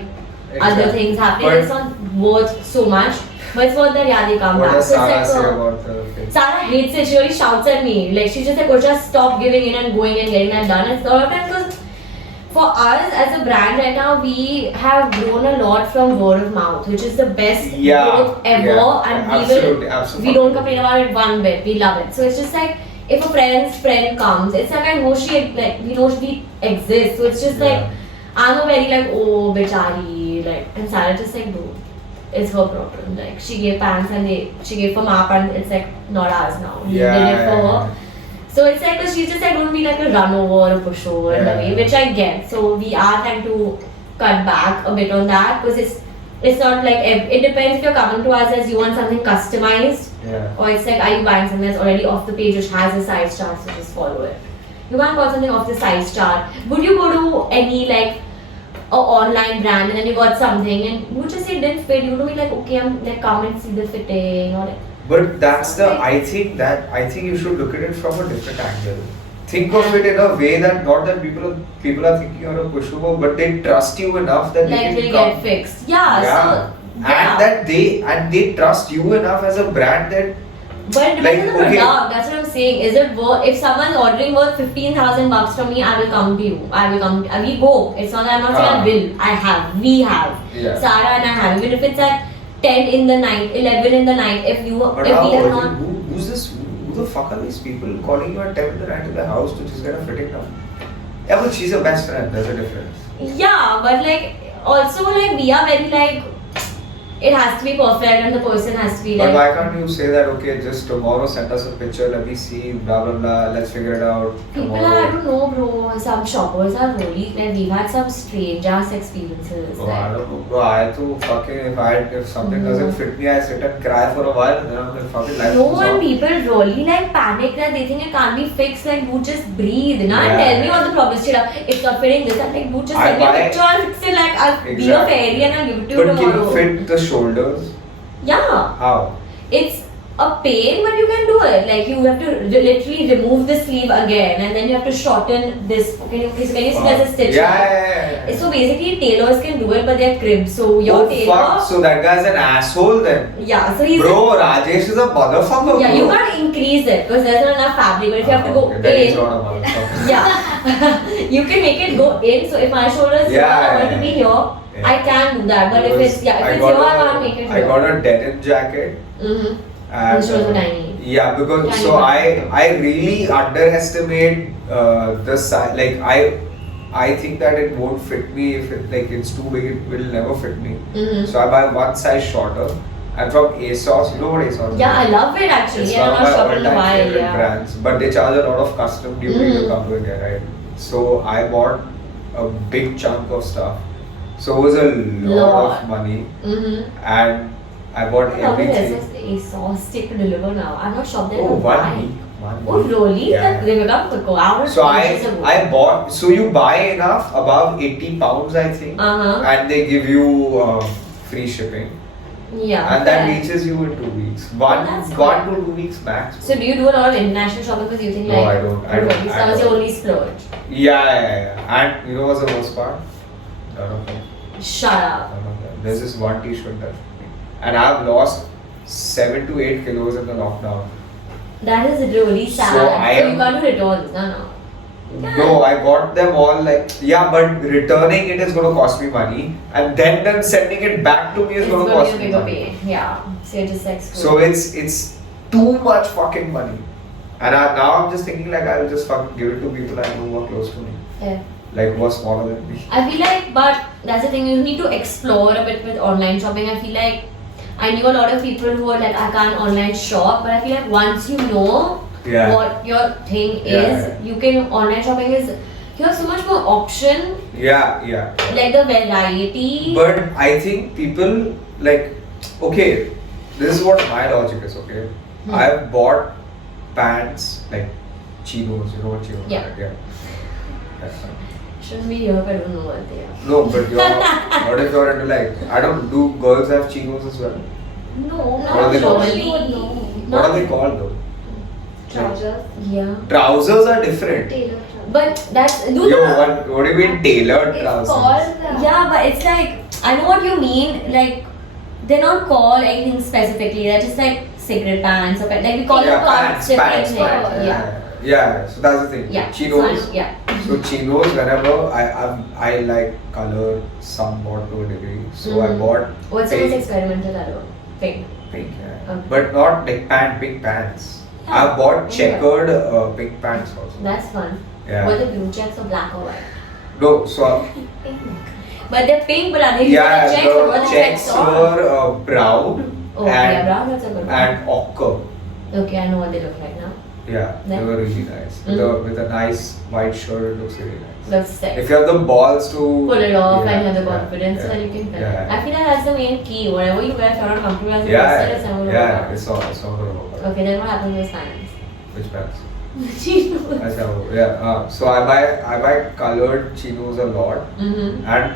other Exactly. things happening. But It's not worth so much. But it's worth that, yeah, they come what back. does So it's Sarah like say a- about the thing? Sarah hates it. She really shouts at me. Like, she's just like, oh, just stop giving in and going and getting that done. It's a lot of times because for us as a brand right now, we have grown a lot from word of mouth, which is the best growth ever. yeah, And absolutely, absolutely. we don't complain about it one bit. We love it. So it's just like if a friend's friend comes, it's like I know we know she exists. So it's just like Yeah. I'm a very like oh bichari like, and Sarah just like no, it's her problem. Like she gave pants and she gave for Map and it's like not ours now. We Yeah, did it for yeah, her. So it's like, she's just like, don't be like a run over or a pushover in the Yeah. way, which I get. So we are trying to cut back a bit on that because it's not like, it depends if you're coming to us as you want something customized Yeah. or it's like, are you buying something that's already off the page which has a size chart, so just follow it. You can't call something off the size chart. Would you go to any like a online brand and then you got something and you just say it didn't fit, you would be like, okay, I'm like, come and see the fitting or like, But that's I think you should look at it from a different angle. Think of it in a way that not that people are thinking you're a pushover, but they trust you enough that like they will can get come. fixed. Yeah, so yeah. And that they trust you enough as a brand that But it depends like, on the okay. product. That's what I'm saying. Is it worth? If someone's ordering worth $15,000 from me, I will come to you. I will come. We go. It's not that I'm not saying I will. I have. We have. Yeah. Sarah and I have. Even if it's at 10 in the night, 11 in the night. If But how we are urgent? not. Who's this? Who the fuck are these people calling you at 10 in the night to the house to just get a fitting done? Yeah, but she's a best friend. There's a difference. Yeah, but like also like we are very like it has to be perfect and the person has to be But like. why can't you say that, okay, just tomorrow send us a picture, let me see, blah blah blah, let's figure it out People tomorrow. are, I don't know, bro. Some shoppers are really like we've had some strange ass experiences. Bro, like, I don't know, bro. I too fucking if something doesn't fit me, I sit and cry for a while and then I'm like fucking life no goes one on. people really like panic that they think it can't be fixed. Like, you just breathe, na? And Yeah. tell me what the problem is. It's not fitting this. I'm like, you just I send me a buy- picture, I'll fix it. Like, I'll be a Exactly. fairy and I'll give it to you But can tomorrow. you fit the shoulders? Yeah. How? It's a pain, but you can do it. Like you have to literally remove the sleeve again, and then you have to shorten this. Can you see there's a stitch? Yeah. So basically, tailors can do it, but they're cribbed. So your Oh tailor. fuck! So that guy's an asshole then. Yeah. So he's. Bro, Rajesh is a motherfucker. Yeah, bro. you can't increase it because there's not enough fabric. But if you have to go Okay, then he's in, not a motherfucker. yeah, you can make it go in. So if my shoulders here, I want to be here. Yeah. I can do that. But if Because it's if it's got here, I a- want to make it I here. got a denim jacket. Mm-hmm. And, Which was tiny. Yeah, because Tiny so one. I really underestimate the size. Like I think that it won't fit me if it's too big. It will never fit me. Mm-hmm. So I buy one size shorter. And from ASOS, you know what ASOS is? Yeah, I love it actually. It's Yeah, one I'm of not my shopping in a all-time while. favorite Yeah. brands, but they charge a lot of custom duty to Mhm. come with it, right? So I bought a big chunk of stuff. So it was a lot of money, Mm-hmm. and I bought How many everything. ASOS take to deliver now? I'm not shopped there. Oh, in a one while. week. One Oh, week. really? Yeah. Like, they become quick. I So I bought. So you buy enough above 80 pounds, I think, Uh-huh. and they give you free shipping, Yeah. and that fair. reaches you in 2 weeks. That's One good. to 2 weeks max. So do you do a lot of international shopping because you think No, like I don't. I oh, don't. really? So I that was your don't. only splurge. Yeah. And you know what's the worst part? None of them. Shut up. None of them. There's this one t-shirt that fit me. And I've lost 7 to 8 kilos in the lockdown. That is really sad. So I you am- can't do returns. No. Yeah. No, I got them all but returning it is going to cost me money, and then them sending it back to me is It's going to going cost to be me a bigger money. pain. Yeah. So you're just like So it's too much fucking money, and now I'm just thinking like I'll just fucking give it to people I know who are close to me, Yeah. like who are smaller than me. I feel like, but that's the thing, you need to explore a bit with online shopping. I feel like I knew a lot of people who are like, I can't online shop, but I feel like once you know Yeah. what your thing Yeah, is, yeah. you can, online shopping is, you have so much more option, Yeah. like the variety. But I think people like, okay, this is what my logic is, okay? I've bought pants like chinos, you know what chinos Yeah. are? Yeah. That's fine. Shouldn't be here, but I don't know what they are. No, but what if you're into like, I don't, do girls have chinos as well? No, What are not they called? really. What are they called though? Trousers. Yeah. Trousers are different. Tailor trousers. But that's, do Yo, the, what do you mean tailored It's trousers? called yeah, but it's like, I know what you mean, like, they're not called anything specifically, they're just like cigarette pants or like we call Yeah, them pants, different pants, things. pants. Yeah. So that's the thing. Yeah. Chinos. So, yeah. So chinos, whenever I like color somewhat to a degree. So I Mhm. bought What's the most pink, experimental color? Pink. pink, yeah. Okay. But not like pink pants. Yeah. I bought Okay. checkered pink pants also. That's fun. Yeah. Were the blue checks or black or white? No, so But they're pink, but are they yeah, the checks or what the the checks checks are? were brown Oh, yeah, and brown, that's a good one. and ochre. Okay, I know what they look like now. Yeah, they Then? were really nice. With a nice white shirt, it looks really nice. Looks sick. If you have the balls to Pull it off yeah, and have the yeah, confidence yeah, so that you can fit. yeah. I feel like that's the main key. Whatever you wear, if you're not comfortable as a Yeah, person, it's never gonna work yeah, out. it's not gonna work out. Okay, then what happens with pants? Which pants? Chinos. Achha, yeah. So I buy colored chinos a lot, Mm-hmm. and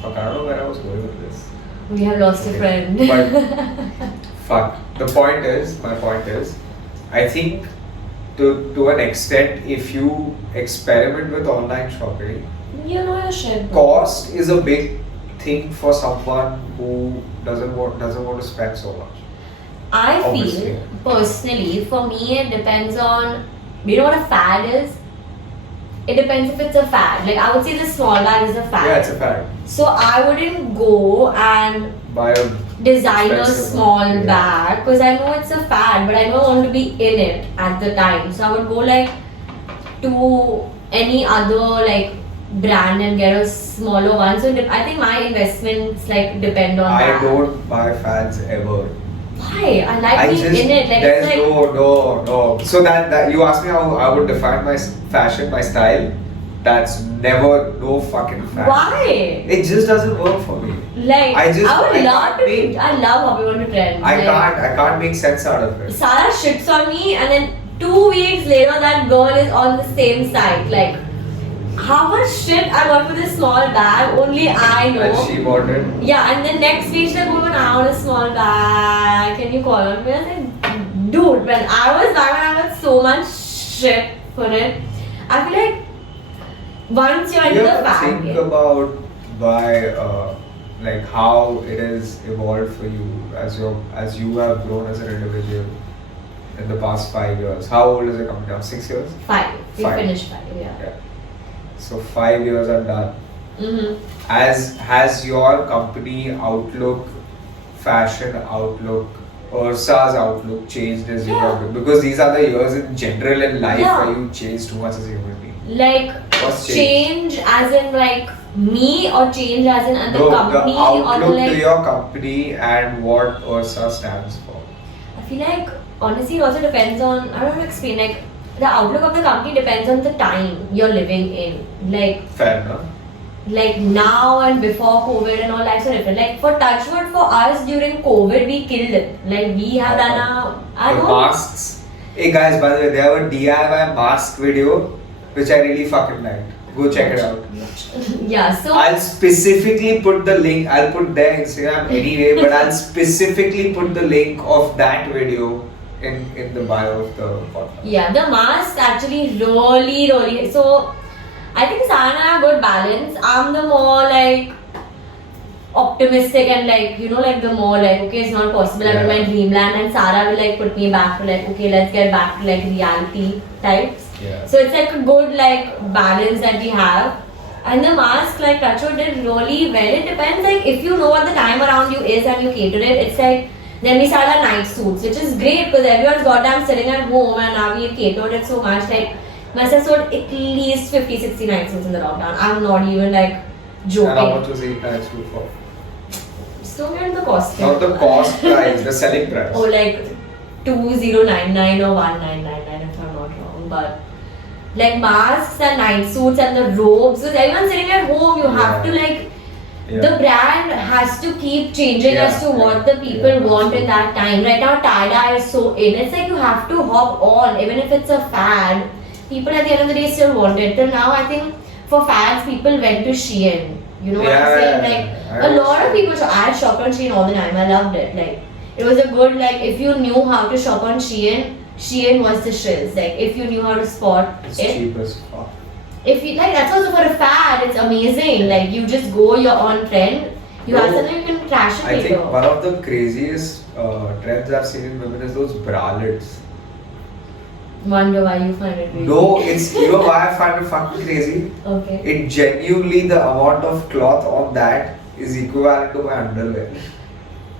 fuck, I don't know where I was going with this. We have lost a friend. But fuck. My point is, I think to an extent, if you experiment with online shopping, you know your shit. cost is a big thing for someone who doesn't want to spend so much. I Obviously. feel personally, for me, it depends on. Do you know what a fad is? It depends if it's a fad. Like I would say the small bag is a fad. Yeah, it's a fact. So I wouldn't go and Buy a designer Expensive small one, yeah. bag because I know it's a fad, but I don't want to be in it at the time. So I would go like to any other like brand and get a smaller one. So I think my investments like depend on I that. don't buy fads ever. Why? I like being in it. Like there's it's like no. So that you asked me how I would define my fashion, my style. That's never no fucking fad. why? It just doesn't work for me. Like I would can't love to. make- I love Hobby Wonder trends. I Like, can't make sense out of it. Sarah shits on me, and then 2 weeks later, that girl is on the same site. Like, how much shit I got for this small bag, only I know. And she bought it. Yeah, and then next week she's like, oh, I want a small bag. Can you call on me? I was like, dude, when I got so much shit for it. I feel like once you're into You the ever bag, think about why, like how it has evolved for you as you have grown as an individual in the past 5 years? How old is it coming now? 6 years? 5. We 5. finished 5, yeah. Yeah. So 5 years are done. Mm-hmm. Has your company outlook, fashion outlook, Ursa's outlook changed as you Yeah. have, because these are the years in general in life Yeah. where you change too much as a human being. Like, What's change as in like me or change as in the No, company the or the outlook like. to your company and what Ursa stands for. I feel like honestly it also depends on, I don't know how to explain, like the outlook of the company depends on the time you're living in. Fair enough. Like now and before COVID and all lives are different. Like for Touchwood, for us during COVID, we killed it. Like we have done The masks. Hey guys, by the way, they have a DIY mask video which I really fucking liked. Go check it out. Yeah, so I'll specifically put the link. I'll put their Instagram anyway, but I'll specifically put the link of that video in the bio of the podcast. yeah, the mask actually really so I think Sarah and I have good balance. I'm the more like optimistic and like like the more like okay, it's not possible, I'm in my dreamland, and Sarah will like put me back to like okay, let's get back to like reality types. Yeah. So it's like a good like balance that we have. And the mask like Touchwood did really well. It depends like if you know what the time around you is and you cater it, it's like then we started our night suits, which is great because everyone's goddamn sitting at home and now we catered it so much. Like must have sold at least 50-60 night suits in the lockdown. I'm not even like joking. And how much was 8 nights suit for? Still get the cost. Not the cost price, the selling price. Oh, like 2099 or 1999 if I'm not wrong. But like masks and night suits and the robes, so everyone's sitting at home, you have to like the brand has to keep changing as to what the people want in that time. Right now tie-dye is so in. It's like you have to hop on, even if it's a fad. People at the end of the day still want it. Till now I think for fads people went to Shein. You know what I'm saying? Like a lot of people, so I shopped on Shein all the time. I loved it. Like it was a good like if you knew how to shop on Shein, Shein was the shiz. Like if you knew how to spot It's it. cheap as fuck. If you like, that's also for a fad. It's amazing. Like you just go, you're on trend. You have something you can trash it I later. think one of the craziest trends I've seen in women is those bralettes. Wonder why you find it weird. No, it's why I find it fucking crazy. Okay. It genuinely the amount of cloth on that is equivalent to my underwear.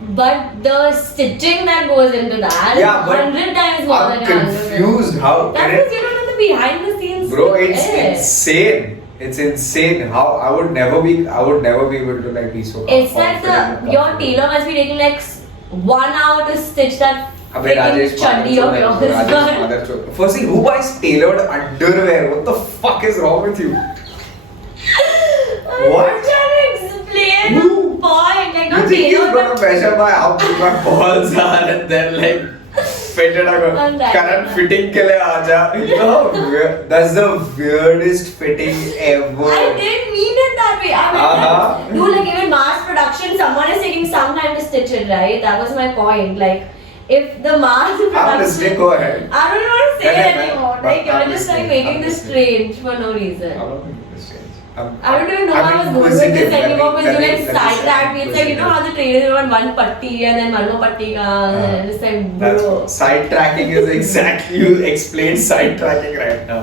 But the stitching that goes into that Yeah, is but 100 times more I'm than your underwear. confused how That's because you don't know the behind the scenes. Bro, it's stuff is. insane. It's insane how I would never be able to like be so It's like confident and your comfortable. tailor must be taking like 1 hour to stitch that Abhi freaking Rajesh chuddy of yours. Firstly, who buys tailored underwear? What the fuck is wrong with you? I'm What? trying to explain Who? the point. Like You not think he's tailored, gonna but measure by how big my balls are and then like fit it up? On that. Current fitting ke liye aaja. You know how weird? That's the weirdest fitting ever. I didn't mean it that way. I meant Uh-huh. dude, like even mass production, someone is taking some time to stitch it, right? That was my point. Like, if the mass I'm production, listening, go ahead. I don't know what to say Yeah, yeah, anymore. but Like, you're I'm just like listening, making I'm this listening. strange for no reason. I'm not making this change. I don't even know how I was going with this anymore because you like sidetracked me. It's like, you know how the trainers are on one patti and then one more patti ka. And it's like, That's bro. sidetracking is exactly you explained sidetracking right now.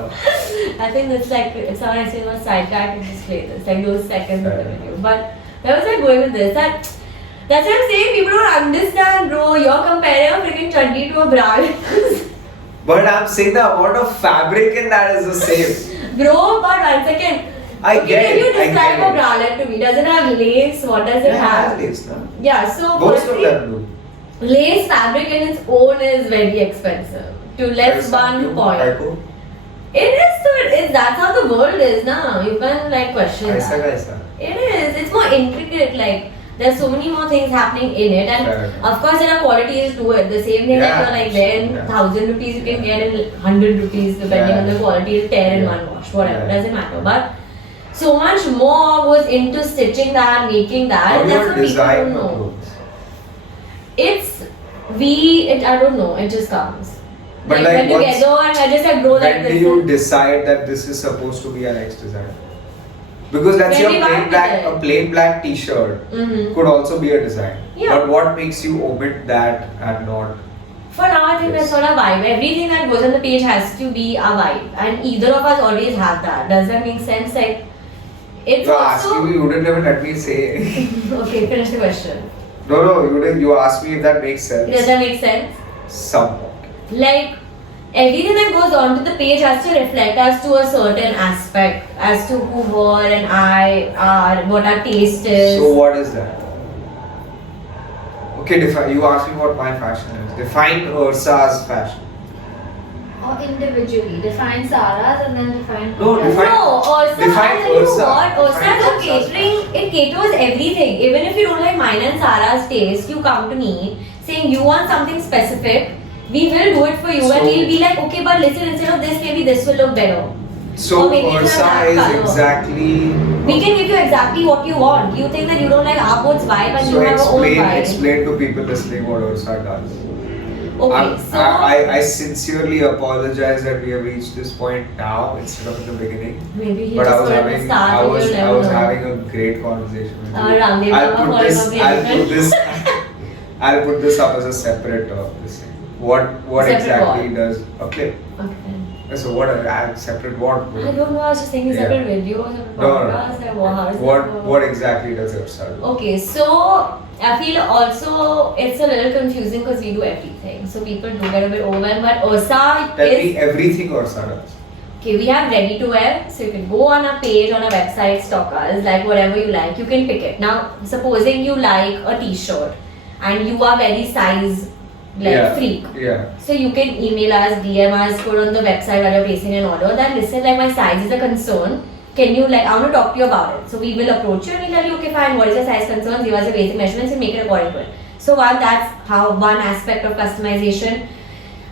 I think it's like, it's how I say about sidetrack and just play this. Like those seconds of the video. But that was like going with this. That's what I'm saying. People don't understand, bro. You're comparing a freaking chuddy to a bralette. But I'm saying the amount of fabric in that is the same. Bro, but 1 second. I get Can you it, I describe get a it. bralette to me? Does it have lace? What does it have? Lace, no? Yeah, so Most of firstly, them do. lace fabric in its own is very expensive. To let's one point. Kaiko? It is so that's how the world is now. You can like question Kaisa, that. kaisa. It is. It's more intricate. Like there's so many more things happening in it, and Fair enough. of course there are qualities to it. The same thing Yeah, that you're like there in yeah. 1,000 rupees, you can get in 100 rupees depending on the quality. Is tear in Yeah. one wash, whatever. Yeah. Doesn't matter. But so much more goes into stitching that, making that. How do That's you what people design don't know. clothes? I don't know, it just comes. But like like when what's- together and I just like bro, like When this do you is- decide that this is supposed to be an X design? Because let's say When we buy a plain black T-shirt Mhm. could also be a design. Yeah. But what makes you omit that and not? For now, I think Yes. that's not a vibe. Everything that goes on the page has to be a vibe, and either of us always have that. Does that make sense? Like, it's You're also asking me, you didn't even let me say. okay. Finish the question. No, you didn't. You asked me if that makes sense. Does that make sense? Somewhat. Like, everything that goes onto the page has to reflect us to a certain aspect, as to who her and I are, what our taste is. So what is that? Okay, you asked me what my fashion is. Define Ursa's fashion. Or individually. Define Sarah's and then define. No, Ursa's. define- No, Ursa, define I'll tell you Ursa. what, Ursa Define is a Ursa's catering, it caters everything. Even if you don't like mine and Sarah's taste, you come to me saying you want something specific, we will do it for you, and So- we'll be like, okay, but listen, instead of this, maybe this will look better. So Or maybe it's a Ursa black is colour. exactly. We can give you exactly what you want. You think that you don't like our boat's vibe and So you have our own vibe. explain to people listening what Ursa does. Okay, so I sincerely apologize that we have reached this point now instead of in the beginning. maybe he But just I was got at the having start. I and was you'll I never was know. having a great conversation with you. Ramdev I'll Baba put falling this off the I'll put elephant. this I'll put this up as a separate this thing. What Separate exactly what? does a clip? Okay. So what separate what? I don't know, I was just thinking Yeah. separate videos, separate No, no, podcasts, like, wow, how does that What work? what exactly does Ursa do? Okay, so I feel also it's a little confusing because we do everything. So people do get a bit overwhelmed, but Ursa Tell me is everything Ursa does. okay. We have ready to wear, so you can go on our page, on our website, stock us, like whatever you like, you can pick it. Now, supposing you like a t-shirt and you are very size like freak. Yeah. So you can email us, DM us, put on the website while you're placing an order that listen, like my size is a concern. Can you I want to talk to you about it. So we will approach you and we'll tell you, okay, fine, what is your size concern? Give us your basic measurements and make it according to it. So that's one aspect of customization.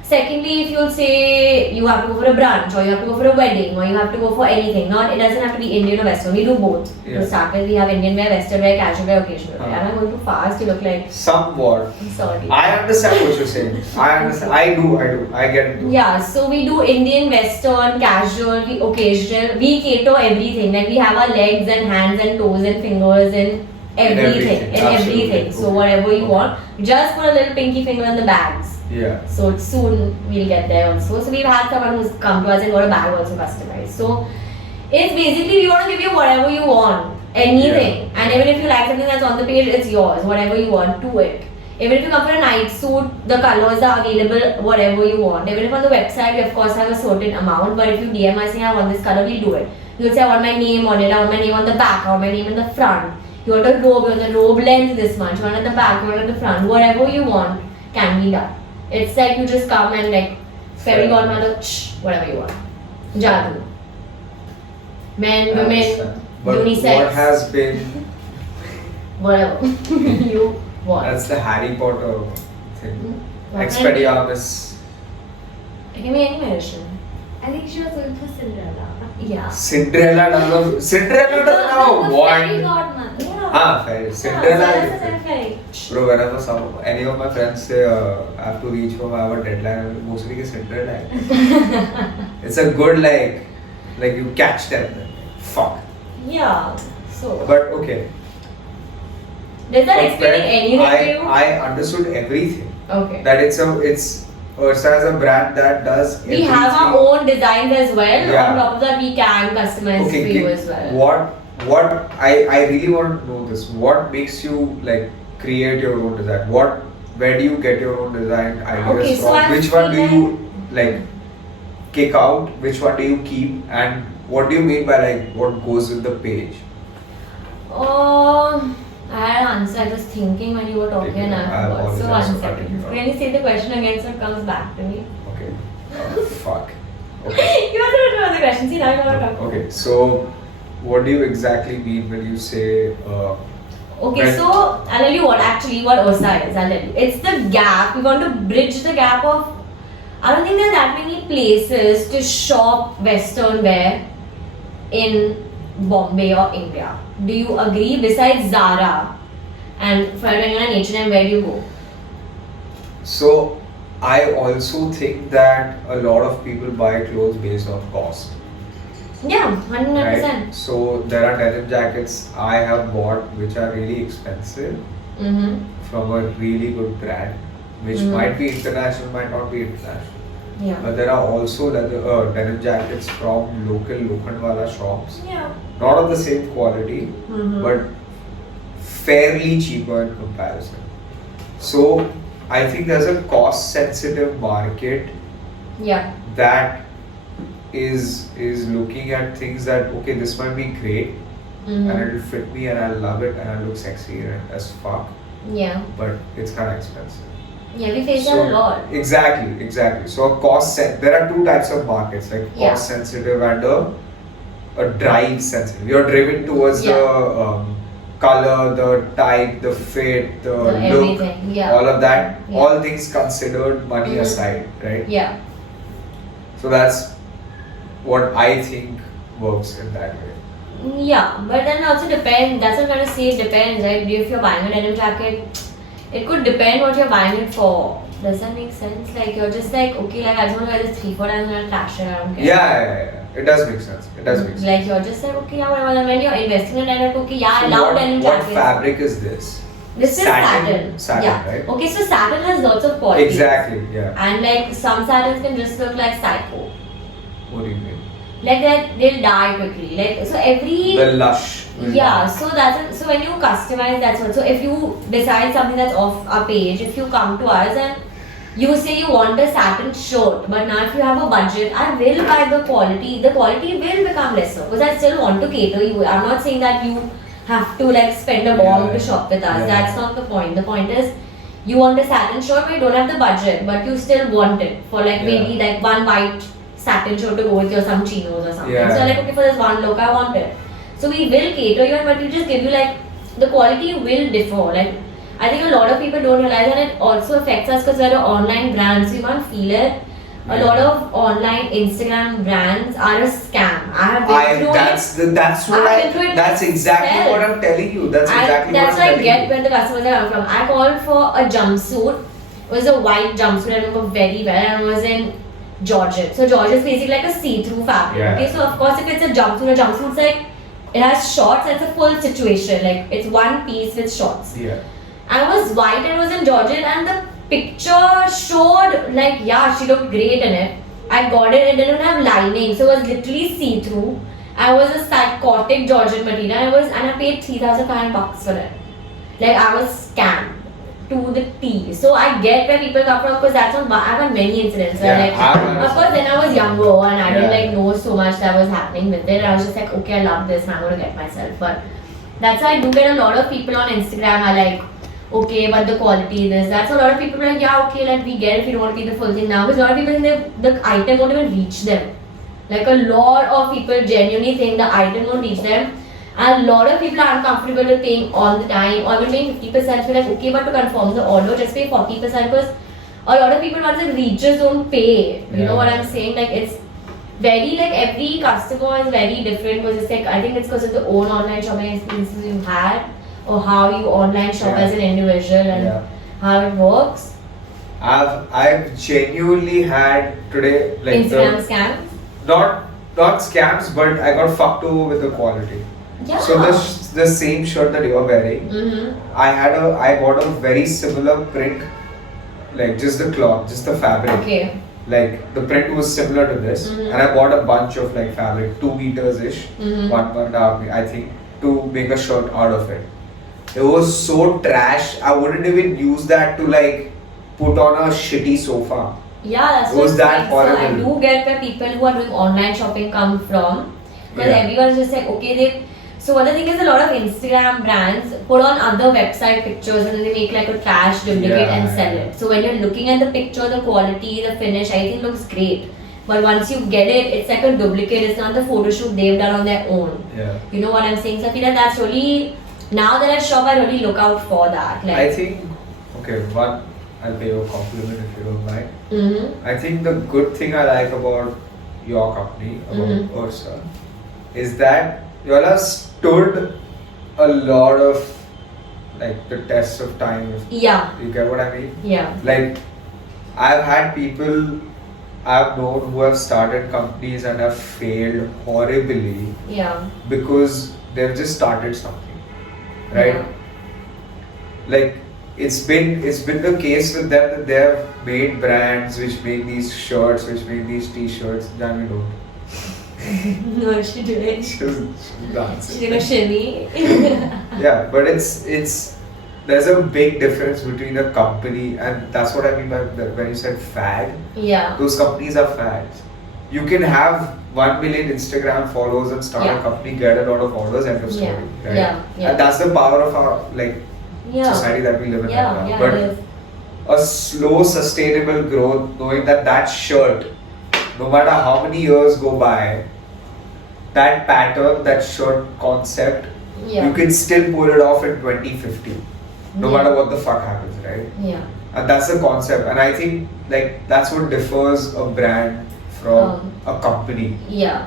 Secondly, if you'll say you have to go for a brunch or you have to go for a wedding or you have to go for anything, it doesn't have to be Indian or Western. We do both. Yeah. To start with, we have Indian wear, Western wear, casual wear, occasional wear. Uh-huh. Am I going too fast? You look like Somewhat. I'm sorry. I understand what you're saying. I understand. I do. I get it. Yeah, so we do Indian, Western, casual, we occasional, we cater everything. Like we have our legs and hands and toes and fingers and everything. Absolutely. So whatever you want, just put a little pinky finger in the bags. Yeah. So soon we'll get there also. So we've had someone who's come to us and got a bag also customized. So it's basically we want to give you whatever you want, anything. And even if you like something that's on the page, it's yours. Whatever you want, do it. Even if you come for a night suit, the colors are available, whatever you want. Even if on the website we of course have a certain amount, but if you DM us saying I want this color, we'll do it. You'll say I want my name on it, I want my name on the back, I want my name in the front. You want a robe, you want the robe length this much, you want it at the back, you want it at the front, whatever you want can be done. It's like you just come and like fairy godmother, whatever you want. Jadoo. Men, I women, understand. But unisex, what has been whatever you want. that's the Harry Potter thing. What Expelliarmus. It can be any medicine. I think she was going for Cinderella. Yeah. Cinderella doesn't have a Fairy wand. godmother. Ah, fair. Cinderella Yeah, is fairy. Bro, whenever any of my friends say I have to reach home, I have a deadline, mostly get Cinderella. It's a good like you catch them. Fuck. Yeah. So. But okay. Does that But explain when anything to you? I understood everything. Okay. That it's Ursa is a brand that does We have our everything. own designs as well. Yeah. On top of that, we can customize for you as well. What I really want to know this. What makes you like create your own design? Where do you get your own design ideas Okay, so from? I Which one do feel you like kick out? Which one do you keep? And what do you mean by like what goes with the page? I had an answer. I was thinking when you were talking and I I'll forgot. So apologize one for cutting second. you off. Can you say the question again so it comes back to me? Okay. Fuck. Okay. You also don't know the question. See, now you want to talk. Okay. So what do you exactly mean when you say Okay, when- so I'll tell you what Ursa is. I'll tell you. It's the gap. We want to bridge the gap of. I don't think there are that many places to shop Western wear in Bombay or India. Do you agree? Besides Zara and for an H&M, where do you go? So I also think that a lot of people buy clothes based on cost. Yeah, 100%. Right? So there are denim jackets I have bought which are really expensive Mm-hmm. from a really good brand, which might be international, might not be international. Yeah. But there are also denim jackets from local Lokhandwala shops, Yeah. not of the same quality, Mm-hmm. but fairly cheaper in comparison. So I think there's a cost-sensitive market Yeah. that is looking at things that okay, this might be great Mm-hmm. and it'll fit me and I'll love it and I'll look sexy as fuck, Yeah. but it's kind of expensive. Yeah, we face that a lot. Exactly. So there are two types of markets, like Yeah. cost sensitive and a drive sensitive. You're driven towards Yeah. the color, the type, the fit, the look, Everything. Yeah. all of that. Yeah. All things considered, money Mhm. aside, right? Yeah. So that's what I think works in that way. Yeah, but then also depends. That's what I'm gonna say. It depends, right? If you're buying a denim jacket, it could depend what you're buying it for. Does that make sense? Like you're just like, okay, like I just want to wear this 3-4 times and I'll trash it. I don't care. Yeah. It does make sense. Like you're just like, okay, yeah, whatever. When you're investing in denim, like, okay, yeah, I So love denim what jackets. fabric is this? This is satin. Satin, Yeah. right? Okay, so satin has lots of quality. Exactly. Yeah. And like some satins can just look like psycho. What do you mean? Like that they'll die quickly. Like so every The lush. will yeah, die. so that's it. So when you customize, that's what. So if you decide something that's off our page, if you come to us and you say you want a satin shirt, but now if you have a budget, I will buy the quality. The quality will become lesser because I still want to cater you. I'm not saying that you have to like spend a bomb Yeah. to shop with us. Yeah. That's not the point. The point is you want a satin shirt, but you don't have the budget, but you still want it for like Yeah. maybe like one white satin shirt to go with your some chinos or something. Yeah. So like okay, for this one look, I want it. So we will cater you, but we just give you like the quality will differ. Like I think a lot of people don't realize, and it also affects us because we're an online brand, so you can't feel it. A Yeah. lot of online Instagram brands are a scam. I have been through it. That's what I've been through it that's exactly myself. what I'm telling you. That's exactly That's what I'm what I telling get you. where the customers are coming from. I called for a jumpsuit. It was a white jumpsuit, I remember very well, and it was in Georgette. So Georgette is basically like a see-through fabric. Yeah. Okay, so of course if it's a jumpsuit's like it has shorts, it's a full situation. Like it's one piece with shorts. Yeah. And it was white and it was in Georgette, and the picture showed like yeah, she looked great in it. I got it, it didn't have lining, so it was literally see-through. I was a psychotic Georgette material, and I paid $3,500 for it. Like I was scammed to the T. So I get where people come from because that's not. I've had many incidents where Yeah, of course then I was younger and I didn't Yeah. like know so much that was happening with it. I was just like, okay, I love this and I'm gonna get myself. But that's why I do get a lot of people on Instagram are like, okay, but the quality, this, that's a lot of people are like, yeah, okay, like we get it if you don't want to pay the full thing now. Because a lot of people think the item won't even reach them. Like a lot of people genuinely think the item won't reach them. And a lot of people are uncomfortable with paying all the time or even paying 50%. So like, okay, but to confirm the order, just pay 40% because a lot of people once it reaches don't pay. You know Yeah. what I'm saying? Like it's very like every customer is very different because it's like I think it's because of the own online shopping experiences you've had or how you online shop Yeah. as an individual and Yeah. how it works. I've genuinely had today like Instagram scams. not scams, but I got fucked over with the quality. Yeah. So the same shirt that you're wearing, Mm-hmm. I bought a very similar print, like just the cloth, just the fabric. Okay. Like the print was similar to this, Mhm. and I bought a bunch of like fabric, 2 meters ish, Mhm. 1.5 I think, to make a shirt out of it. It was so trash. I wouldn't even use that to like put on a shitty sofa. Yeah, that's It was what that I'm saying. So I horrible. do get where people who are doing online shopping come from. Because Yeah. everyone's just like, okay, they. So what the thing is, a lot of Instagram brands put on other website pictures and then they make like a trash duplicate Yeah, and sell yeah. it. So when you're looking at the picture, the quality, the finish, I think looks great. But once you get it, it's like a duplicate. It's not the photo shoot they've done on their own. Yeah. You know what I'm saying? So I feel like that's really, now that I shop, I really look out for that. Like, I think, okay, one, I'll pay you a compliment if you don't mind. mm-hmm. I think the good thing I like about your company, about Mhm. Ursa, is that you all have stood a lot of like the tests of time. Yeah. You get what I mean? Yeah. Like, I've had people I've known who have started companies and have failed horribly Yeah. because they've just started something, right? Yeah. Like, it's been the case with them that they have made brands which make these shirts, which make these t-shirts. Jami don't. No, she didn't. She's dancing. She did a shimmy. Yeah, but it's there's a big difference between a company, and that's what I mean by when you said fad. Yeah. Those companies are fads. You can have 1 million Instagram followers and start Yeah. a company, get a lot of orders, end of story. Yeah. Right? Yeah. Yeah. And that's the power of our Yeah. society that we live in Yeah. right now. Yeah. But It is. a slow, sustainable growth, knowing that shirt, no matter how many years go by, that pattern, that shirt concept, Yeah. you can still pull it off in 2050, no Yeah. matter what the fuck happens, right? Yeah. And that's the concept. And I think like that's what differs a brand from a company. Yeah.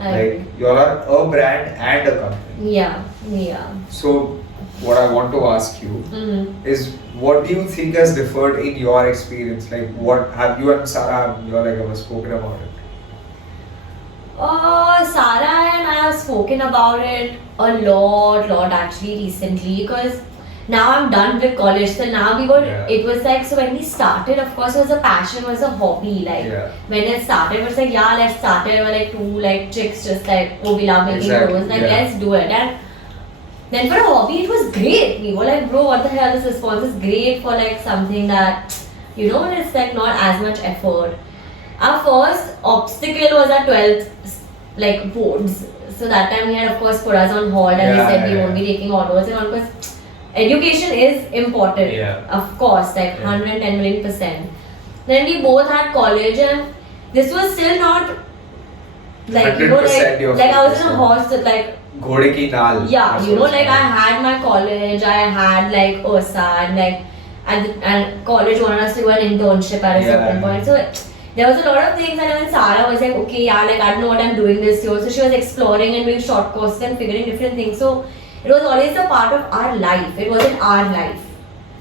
I Like agree. you all are a brand and a company. Yeah. Yeah. So what I want to ask you Mm-hmm. is, what do you think has differed in your experience? Like, what have you and Sarah, you're like, ever spoken about it? Sarah and I have spoken about it a lot actually recently, because now I'm done with college. So now Yeah. it was like, so when we started, of course, it was a passion, it was a hobby. Like Yeah. when it started, it was like, yeah, let's start it. We're like two like chicks, just like, oh, we love making Exactly, clothes, like yeah. let's do it. And then for a hobby, it was great. We were like, bro, what the hell? This response is great for like something that, it's like not as much effort. Our first obstacle was our 12th like boards. So that time we had of course put us on hold, and we Yeah, said we yeah. won't be taking orders, and of course education is important. Yeah. Of course, like Yeah. 110 million%. Then we both had college, and this was still not like 100% your like I was in a focus, horse like Ghode ki naal. yeah, That's like what it's I called. had my college, I had like Ursa, and like and college wanted us to do an internship at a Yeah. certain point. So there was a lot of things, and then Sarah was like, okay, yeah, like I don't know what I'm doing this year. So she was exploring and doing short courses and figuring different things. So it was always a part of our life. It wasn't our life.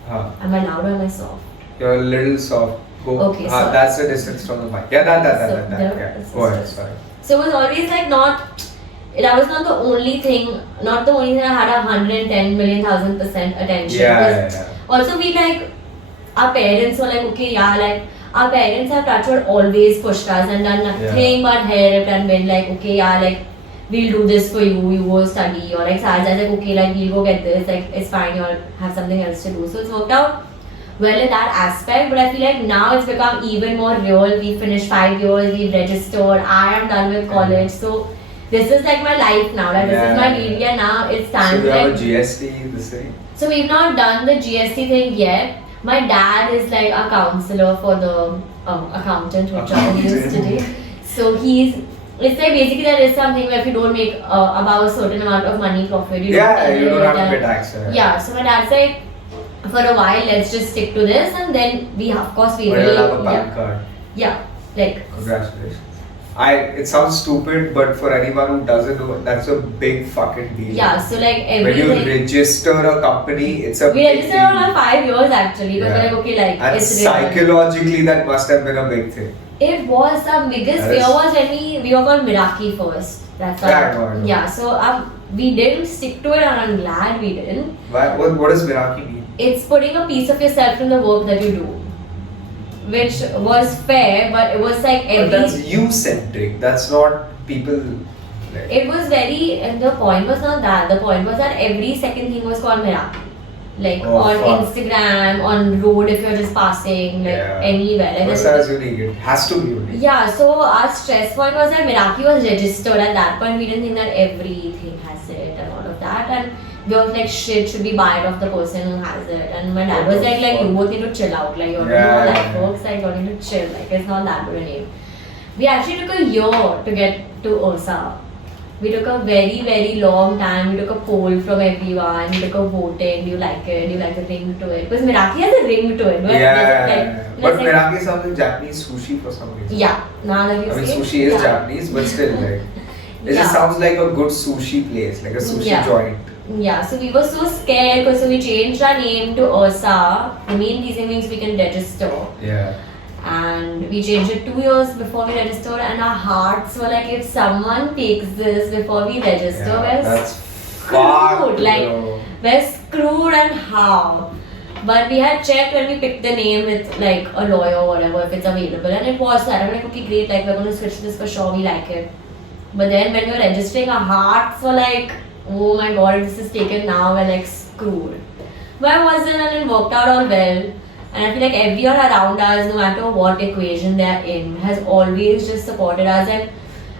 Huh. Am I loud or am I soft? You're a little soft. Go. Okay, sorry. That's the distance from the mic. Yeah, that. So, Yeah. there- Go ahead. Sorry. So it was always like that was not the only thing, not the only thing that had 110 million thousand % attention. Yeah, It was yeah. Also, we like, our parents were like, okay, yeah, like, our parents have touched always pushed us and done nothing but helped and been like, okay, yeah, like, we'll do this for you, you go study, or like, Sarah's like, okay, like, we'll go get this, like, it's fine, you'll have something else to do. So it's worked out well in that aspect, but I feel like now it's become even more real. We finished 5 years, we've registered, I am done with college, so this is like my life now, like, this is my baby, and now it's time So to you have like, a GST, this thing? so we've not done the GST thing yet. My dad is like a counselor for the accountant, which I used today. So it's like basically there is something where if you don't make above a certain amount of money profit, you Yeah, don't you don't have to and- pay tax. Yeah, so my dad's like, for a while, let's just stick to this, and then of course we But will. you'll have a PAN Yeah, card. yeah, like Congratulations. It sounds stupid, but for anyone who doesn't know, that's a big fucking deal. yeah. So like When you everything. register a company, it's a We big registered deal. on 5 years actually, because Yeah. we're like, okay, like And it's real. psychologically, that must have been a big thing. It was the biggest That fear is- was when we were called Miraki first. That's Yeah, I know, I know. Yeah, so we didn't stick to it, and I'm glad we didn't. What does Miraki mean? It's putting a piece of yourself in the work that you do, which was fair, but it was like But that's every. you centric. That's not people. Like, It was very, and the point was not that. The point was that every second thing was called Miraki. Like Oh, on fuck. Instagram, on road if you're just passing, like Yeah. anywhere. Like First there's- as unique. It has to be unique. Yeah, so our stress point was that Miraki was registered. At that point, we didn't think that everything has it and all of that. And we were like, shit, should we buy it off the person who has it? And my dad What was the like, fuck? you both need to chill out. Like, you're Yeah, doing all yeah, that yeah. works, like, you need to chill. Like, it's not that good a name. We actually took a year to get to Ursa. We took a very, very long time. We took a poll from everyone. We took a voting. Do you like it? Do you like the ring to it? Because Miraki has a ring to it. No? But Miraki sounds like Japanese sushi for some reason. Yeah, now that you I mean, say it, sushi is yeah. Japanese, but still, like. It just sounds like a good sushi place, like a sushi Yeah. joint. Yeah, so we were so scared because we changed our name to Ursa. The main reason means we can register. Yeah. And we changed it 2 years before we registered, and our hearts were like, if someone takes this before we register, Yeah, we're that's screwed. Like, bro. we're screwed, and how? But we had checked when we picked the name with like a lawyer or whatever if it's available, and it was that. I'm like, okay, great, like we're going to switch this for sure, we like it. But then when we were registering, our hearts were like, oh my god, this is taken now, we're like screwed. But it wasn't, and it worked out all well. And I feel like everyone around us, no matter what equation they're in, has always just supported us. And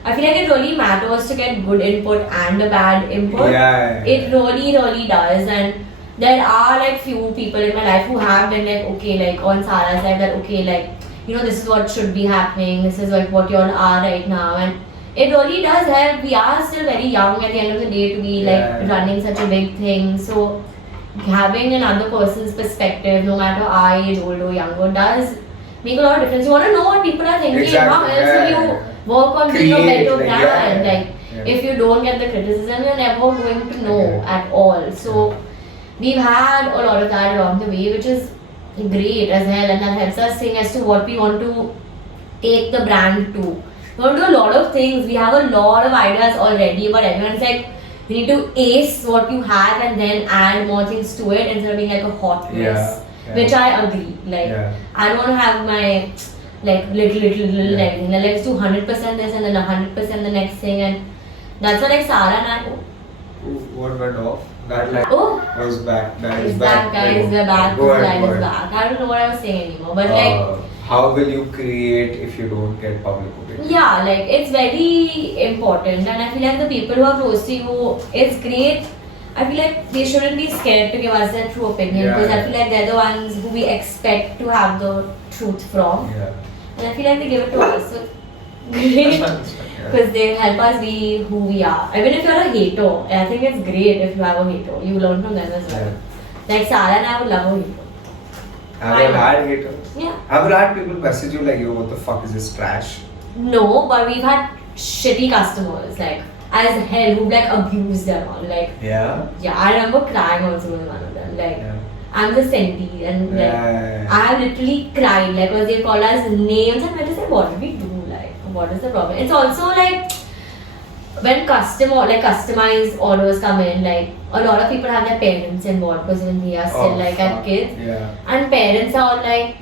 I feel like it really matters to get good input and a bad input. Yeah. It really, really does. And there are like few people in my life who have been like, okay, like on Sarah's side, that okay, like, you know, this is what should be happening, this is like what you all are right now. And it really does help. We are still very young at the end of the day to be like running such a big thing. So having another person's perspective, no matter our age, old or younger, does make a lot of difference. You want to know what people are thinking. Exactly, How else will you work on being a Create, better like, brand? yeah, Like, yeah. if you don't get the criticism, you're never going to know at all. So we've had a lot of that along the way, which is great as hell, and that helps us think as to what we want to take the brand to. We want to do a lot of things. We have a lot of ideas already, but everyone's like, you need to ace what you have and then add more things to it instead of being like a hot mess. Yeah. Which I agree. Like, Yeah. I don't want to have my like little and Yeah. everything. Like, let's do 100% this and then 100% the next thing, and that's what like Sarah and I. What went off? That like Oh, was back. That it's is back, guys. We're back. Go This ahead, line go is ahead. back. I don't know what I was saying anymore, but like. How will you create if you don't get public opinion? Yeah, like it's very important, and I feel like the people who are close to you, it's great. I feel like they shouldn't be scared to give us their true opinion Yeah, because I yeah. feel like they're the ones who we expect to have the truth from, Yeah. and I feel like they give it to us. So That's great fine, that's fine, yeah. because they help us be who we are. Even if you're a hater, I think it's great if you have a hater. You learn from them as well. Yeah. Like Sarah and I would love a hater. Have Why you not? had haters? Yeah. Have you had people message you like, yo, what the fuck is this trash? No, but we've had shitty customers like as hell who like abused them all. Like, Yeah. yeah, I remember crying also with one of them. Like, Yeah. I'm the senti, and like, Yeah. I have literally cried. Like, because they called us names, and I just said, what did we do? Like, what is the problem? It's also like when customized orders come in, like a lot of people have their parents involved because when they are still like fuck. at kids, Yeah. and parents are all like,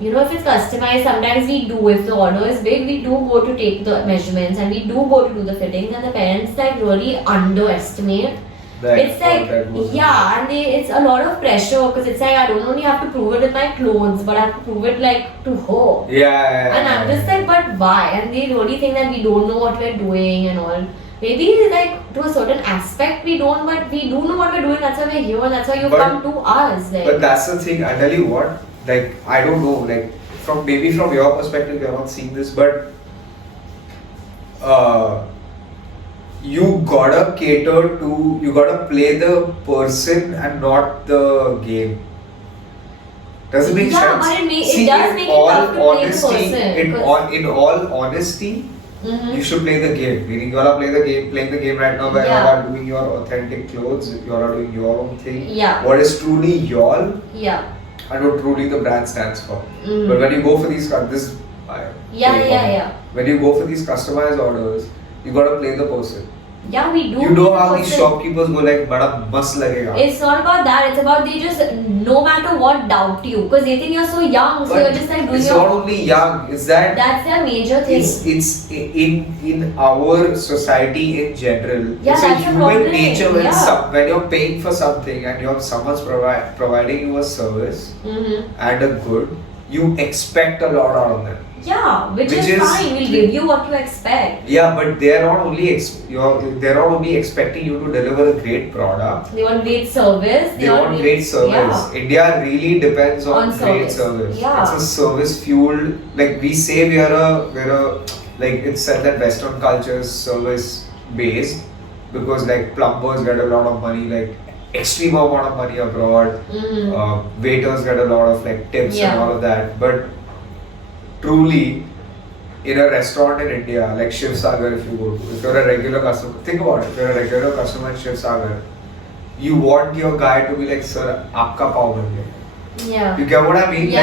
you know, if it's customized, sometimes we do. If the order is big, we do go to take the measurements and we do go to do the fittings, and the parents like really underestimate. It's like, yeah, and it's a lot of pressure because it's like I don't only have to prove it with my clothes, but I have to prove it like to her. Yeah. And I'm just like, but why? And they really think that we don't know what we're doing and all. Maybe like to a certain aspect we don't, but we do know what we're doing. That's why we're here. That's why you But- come to us. Like, But that's the thing. I tell you what. Like I don't know. Like from your perspective, you're not seeing this, but you gotta cater to. You gotta play the person and not the game. Does it make Yeah, sense? but it See, does in make it all tough to play the honesty, person, 'cause- in all honesty, Mhm. you should play the game. Meaning, you gotta play the game. Playing the game right now, where Yeah. you are doing your authentic clothes. You are doing your own thing. Yeah. What is truly y'all, Yeah. and what truly the brand stands for. Mhm. But when you go for these, Yeah. When you go for these customized orders, you gotta play the person. Yeah, we do. You know play the how these person. shopkeepers go like, "Bada mast lagega." It's not about that. It's about they just no matter what doubt you because they think you're so young, so But you're just like doing it's your. not only young. It's that That's their major thing. it's in our society in general. Yeah, it's a that's the human problem. nature when Yeah. when you're paying for something and someone's providing you a service Mm-hmm. and a good, you expect a lot out of them. Yeah, which is fine. We'll give you what you expect. Yeah, but they're not only expecting you to deliver a great product. They want great service. They want great service. Yeah. India really depends on On great service. service. Yeah. It's a service fueled. Like we say, we're a like it's said that Western culture is service based because like plumbers get a lot of money, like extreme amount of money abroad. Mm-hmm. Waiters get a lot of like tips Yeah. and all of that, but truly in a restaurant in India, like Shiv Sagar, if you go to, if you're a regular customer, think about it, if you're a regular customer at Shiv Sagar, you want your guy to be like, sir, aapka pav ban gaya. Yeah. You get what I mean? Yeah,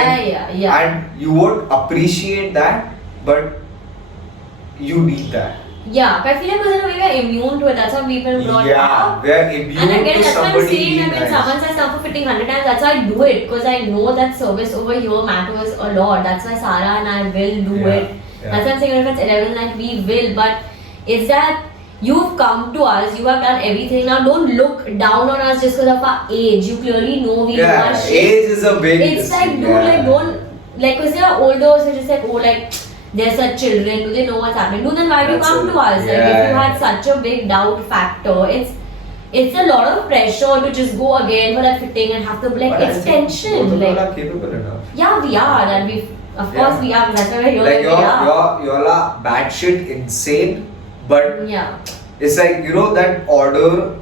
Like, yeah. And you would appreciate that, but you need that. Yeah, but I feel like because in a way we're immune to it. That's how people brought Yeah, up. we're immune And again, to that's why I'm somebody saying being that when nice. someone says come for fitting 100 times, that's why I do it. Because I know that service over here matters a lot. That's why Sarah and I will do Yeah, it. yeah. That's why I'm saying if it's 11, like we will. But it's that you've come to us, you have done everything. Now don't look down on us just because of our age. You clearly know we know our shit. Age is a big. It's like, dude, like don't, like, because they're older, so just like, oh, like, they're such children, do they know what's happening? Dude, then why do you That's come it. to us? Like, if Yeah. you had such a big doubt factor, it's a lot of pressure to just go again for that fitting and have to be like But I think extension. both of you Like, are capable enough. yeah, we are, and we, of Yeah. course, we are. That's why we're here. Like we are. you're batshit insane, but Yeah. it's like, you know, that order,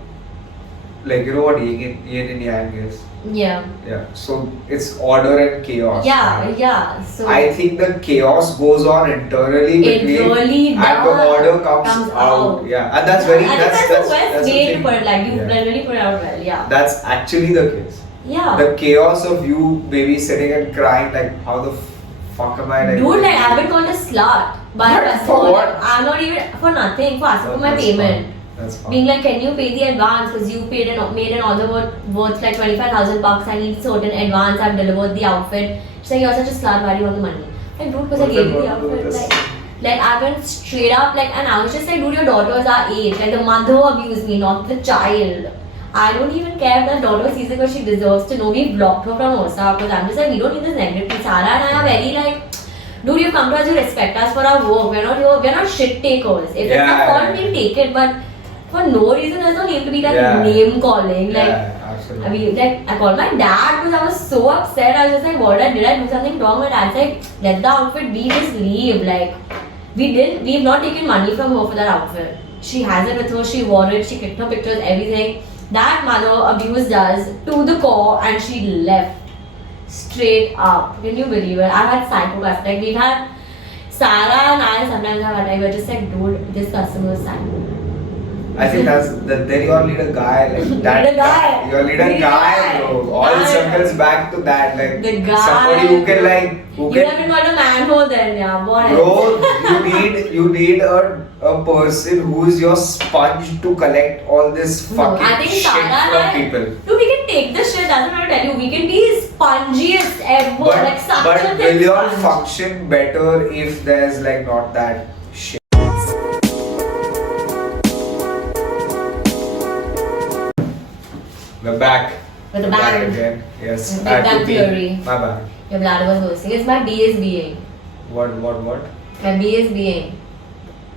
like, you know what yin and yang is? Yeah. Yeah. So it's order and chaos. Yeah. right? Yeah. So. I think the chaos goes on internally It between, really and the does. order comes Comes out. out. Yeah, and that's very. I think that's the best that's the way to thing. put it. Like, you Yeah. really put it out well. Yeah. That's actually the case. Yeah. The chaos of you maybe sitting and crying like, how the fuck am I like? Dude, like, I've been called a slut by What? a customer. For what? I'm not even for nothing, for asking for my That's payment. fine. That's fine. Being like, can you pay the advance because you made an order worth like 25,000 bucks. I need certain advance. I've delivered the outfit. She's like, you're such a slut. Why do you want the money? Like, dude, because I What's gave that you the got to do with outfit. this? Like I went straight up like, and I was just like, dude, your daughters are age. Like the mother abused me, not the child. I don't even care if that daughter sees it because she deserves to know. We blocked her from Osa because I'm just like, we don't need this negativity. Sarah and I are very like, dude, you've come to us, you respect us for our work. We're not shit takers. If it's Yeah, a fault, yeah. we'll take it. But for no reason, there's no need to be like Yeah. name calling. Like, Yeah, absolutely. I mean, like, I called my dad because I was so upset. I was just like, what did I do something wrong? My dad's like, let the outfit be, just leave. Like, we've not taken money from her for that outfit. She has it with her, she wore it, she clicked her pictures, everything. That mother abused us to the core and she left. Straight up. Can you believe it? I've had psychopaths. Like, we've had Sarah and I sometimes have had, like, we're just like, dude, this customer is psycho. I think then you all need a guy like that. Need a guy. You all need a Need a guy, guy. bro. All Guy. circles back to that. Like The guy. somebody who can like who You can. haven't got a manhole then, yeah. What Bro, else? you need a person who is your sponge to collect all this No, fucking I think shit Sarah from and I- people. Dude, we can take this shit, that's what I tell you. We can be spongiest ever. Like such But a will thick you all sponge. function better if there's like not that shit? We're back. With the We're back band. again. Yes. With I had that to pee. theory. My bad. Your bladder was bursting. It's my BSBing. What? My BSBing.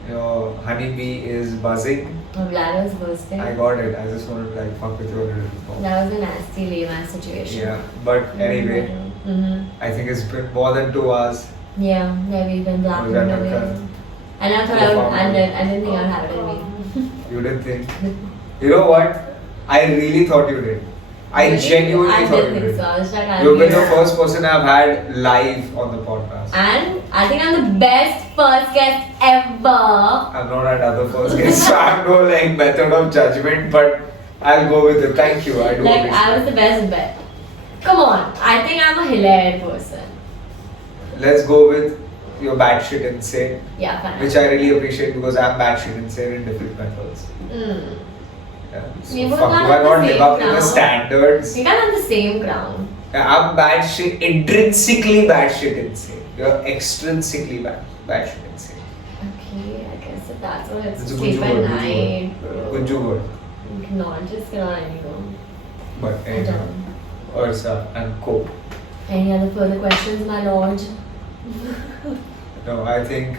Your honeybee is buzzing. My bladder was bursting. I got it. I just wanted to like fuck with you a little bit. That was a nasty layman situation. Yeah. But anyway, Mm-hmm. I think it's been more than 2 hours. Yeah, we've been blacked Was that away. okay? And I thought I didn't think I would have it in me. You didn't think? You know what? I really thought you did. I Really? genuinely I thought didn't you think did. so. I was like, I'll You've be been the there. first person I've had live on the podcast. And I think I'm the best first guest ever. I've not had other first guests, so I have no like method of judgment, but I'll go with it. Thank you. I do Like, appreciate I was the best bet. Come on, I think I'm a hilarious person. it. Let's go with your batshit insane, Yeah, fine. which I really appreciate because I'm batshit insane in different methods. Mm. Yeah. So We both fuck, can't do I have the not live same up to the crown. standards? We can't have the same crown. I'm batshit, intrinsically batshit insane. You're extrinsically batshit insane. Okay, I guess if that's what it's It's a sleep good at word, night. Good word. You cannot, just cannot anymore. But I anyway, don't. Ursa and Co. Any other further questions, my lord? No, I think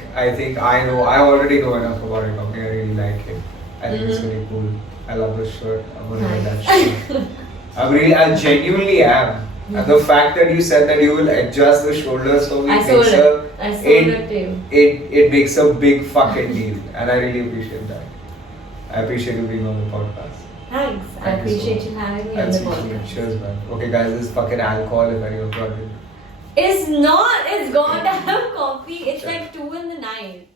I know. I already know enough about it. Okay, I really like it. I think it's Mhm. really cool. I love this shirt. I'm gonna wear that Nice. shirt. I genuinely am. And the fact that you said that you will adjust the shoulders for me I sold makes it. I sold it- it to you. it makes a big fucking deal, and I really appreciate that. I appreciate you being on the podcast. Thanks. I Thank you so appreciate much. you having me on That's the appreciate. podcast. Cheers, man. Okay, guys, this is fucking alcohol if anyone's got it. It's not. It's gone to have coffee. It's like 2 in the night.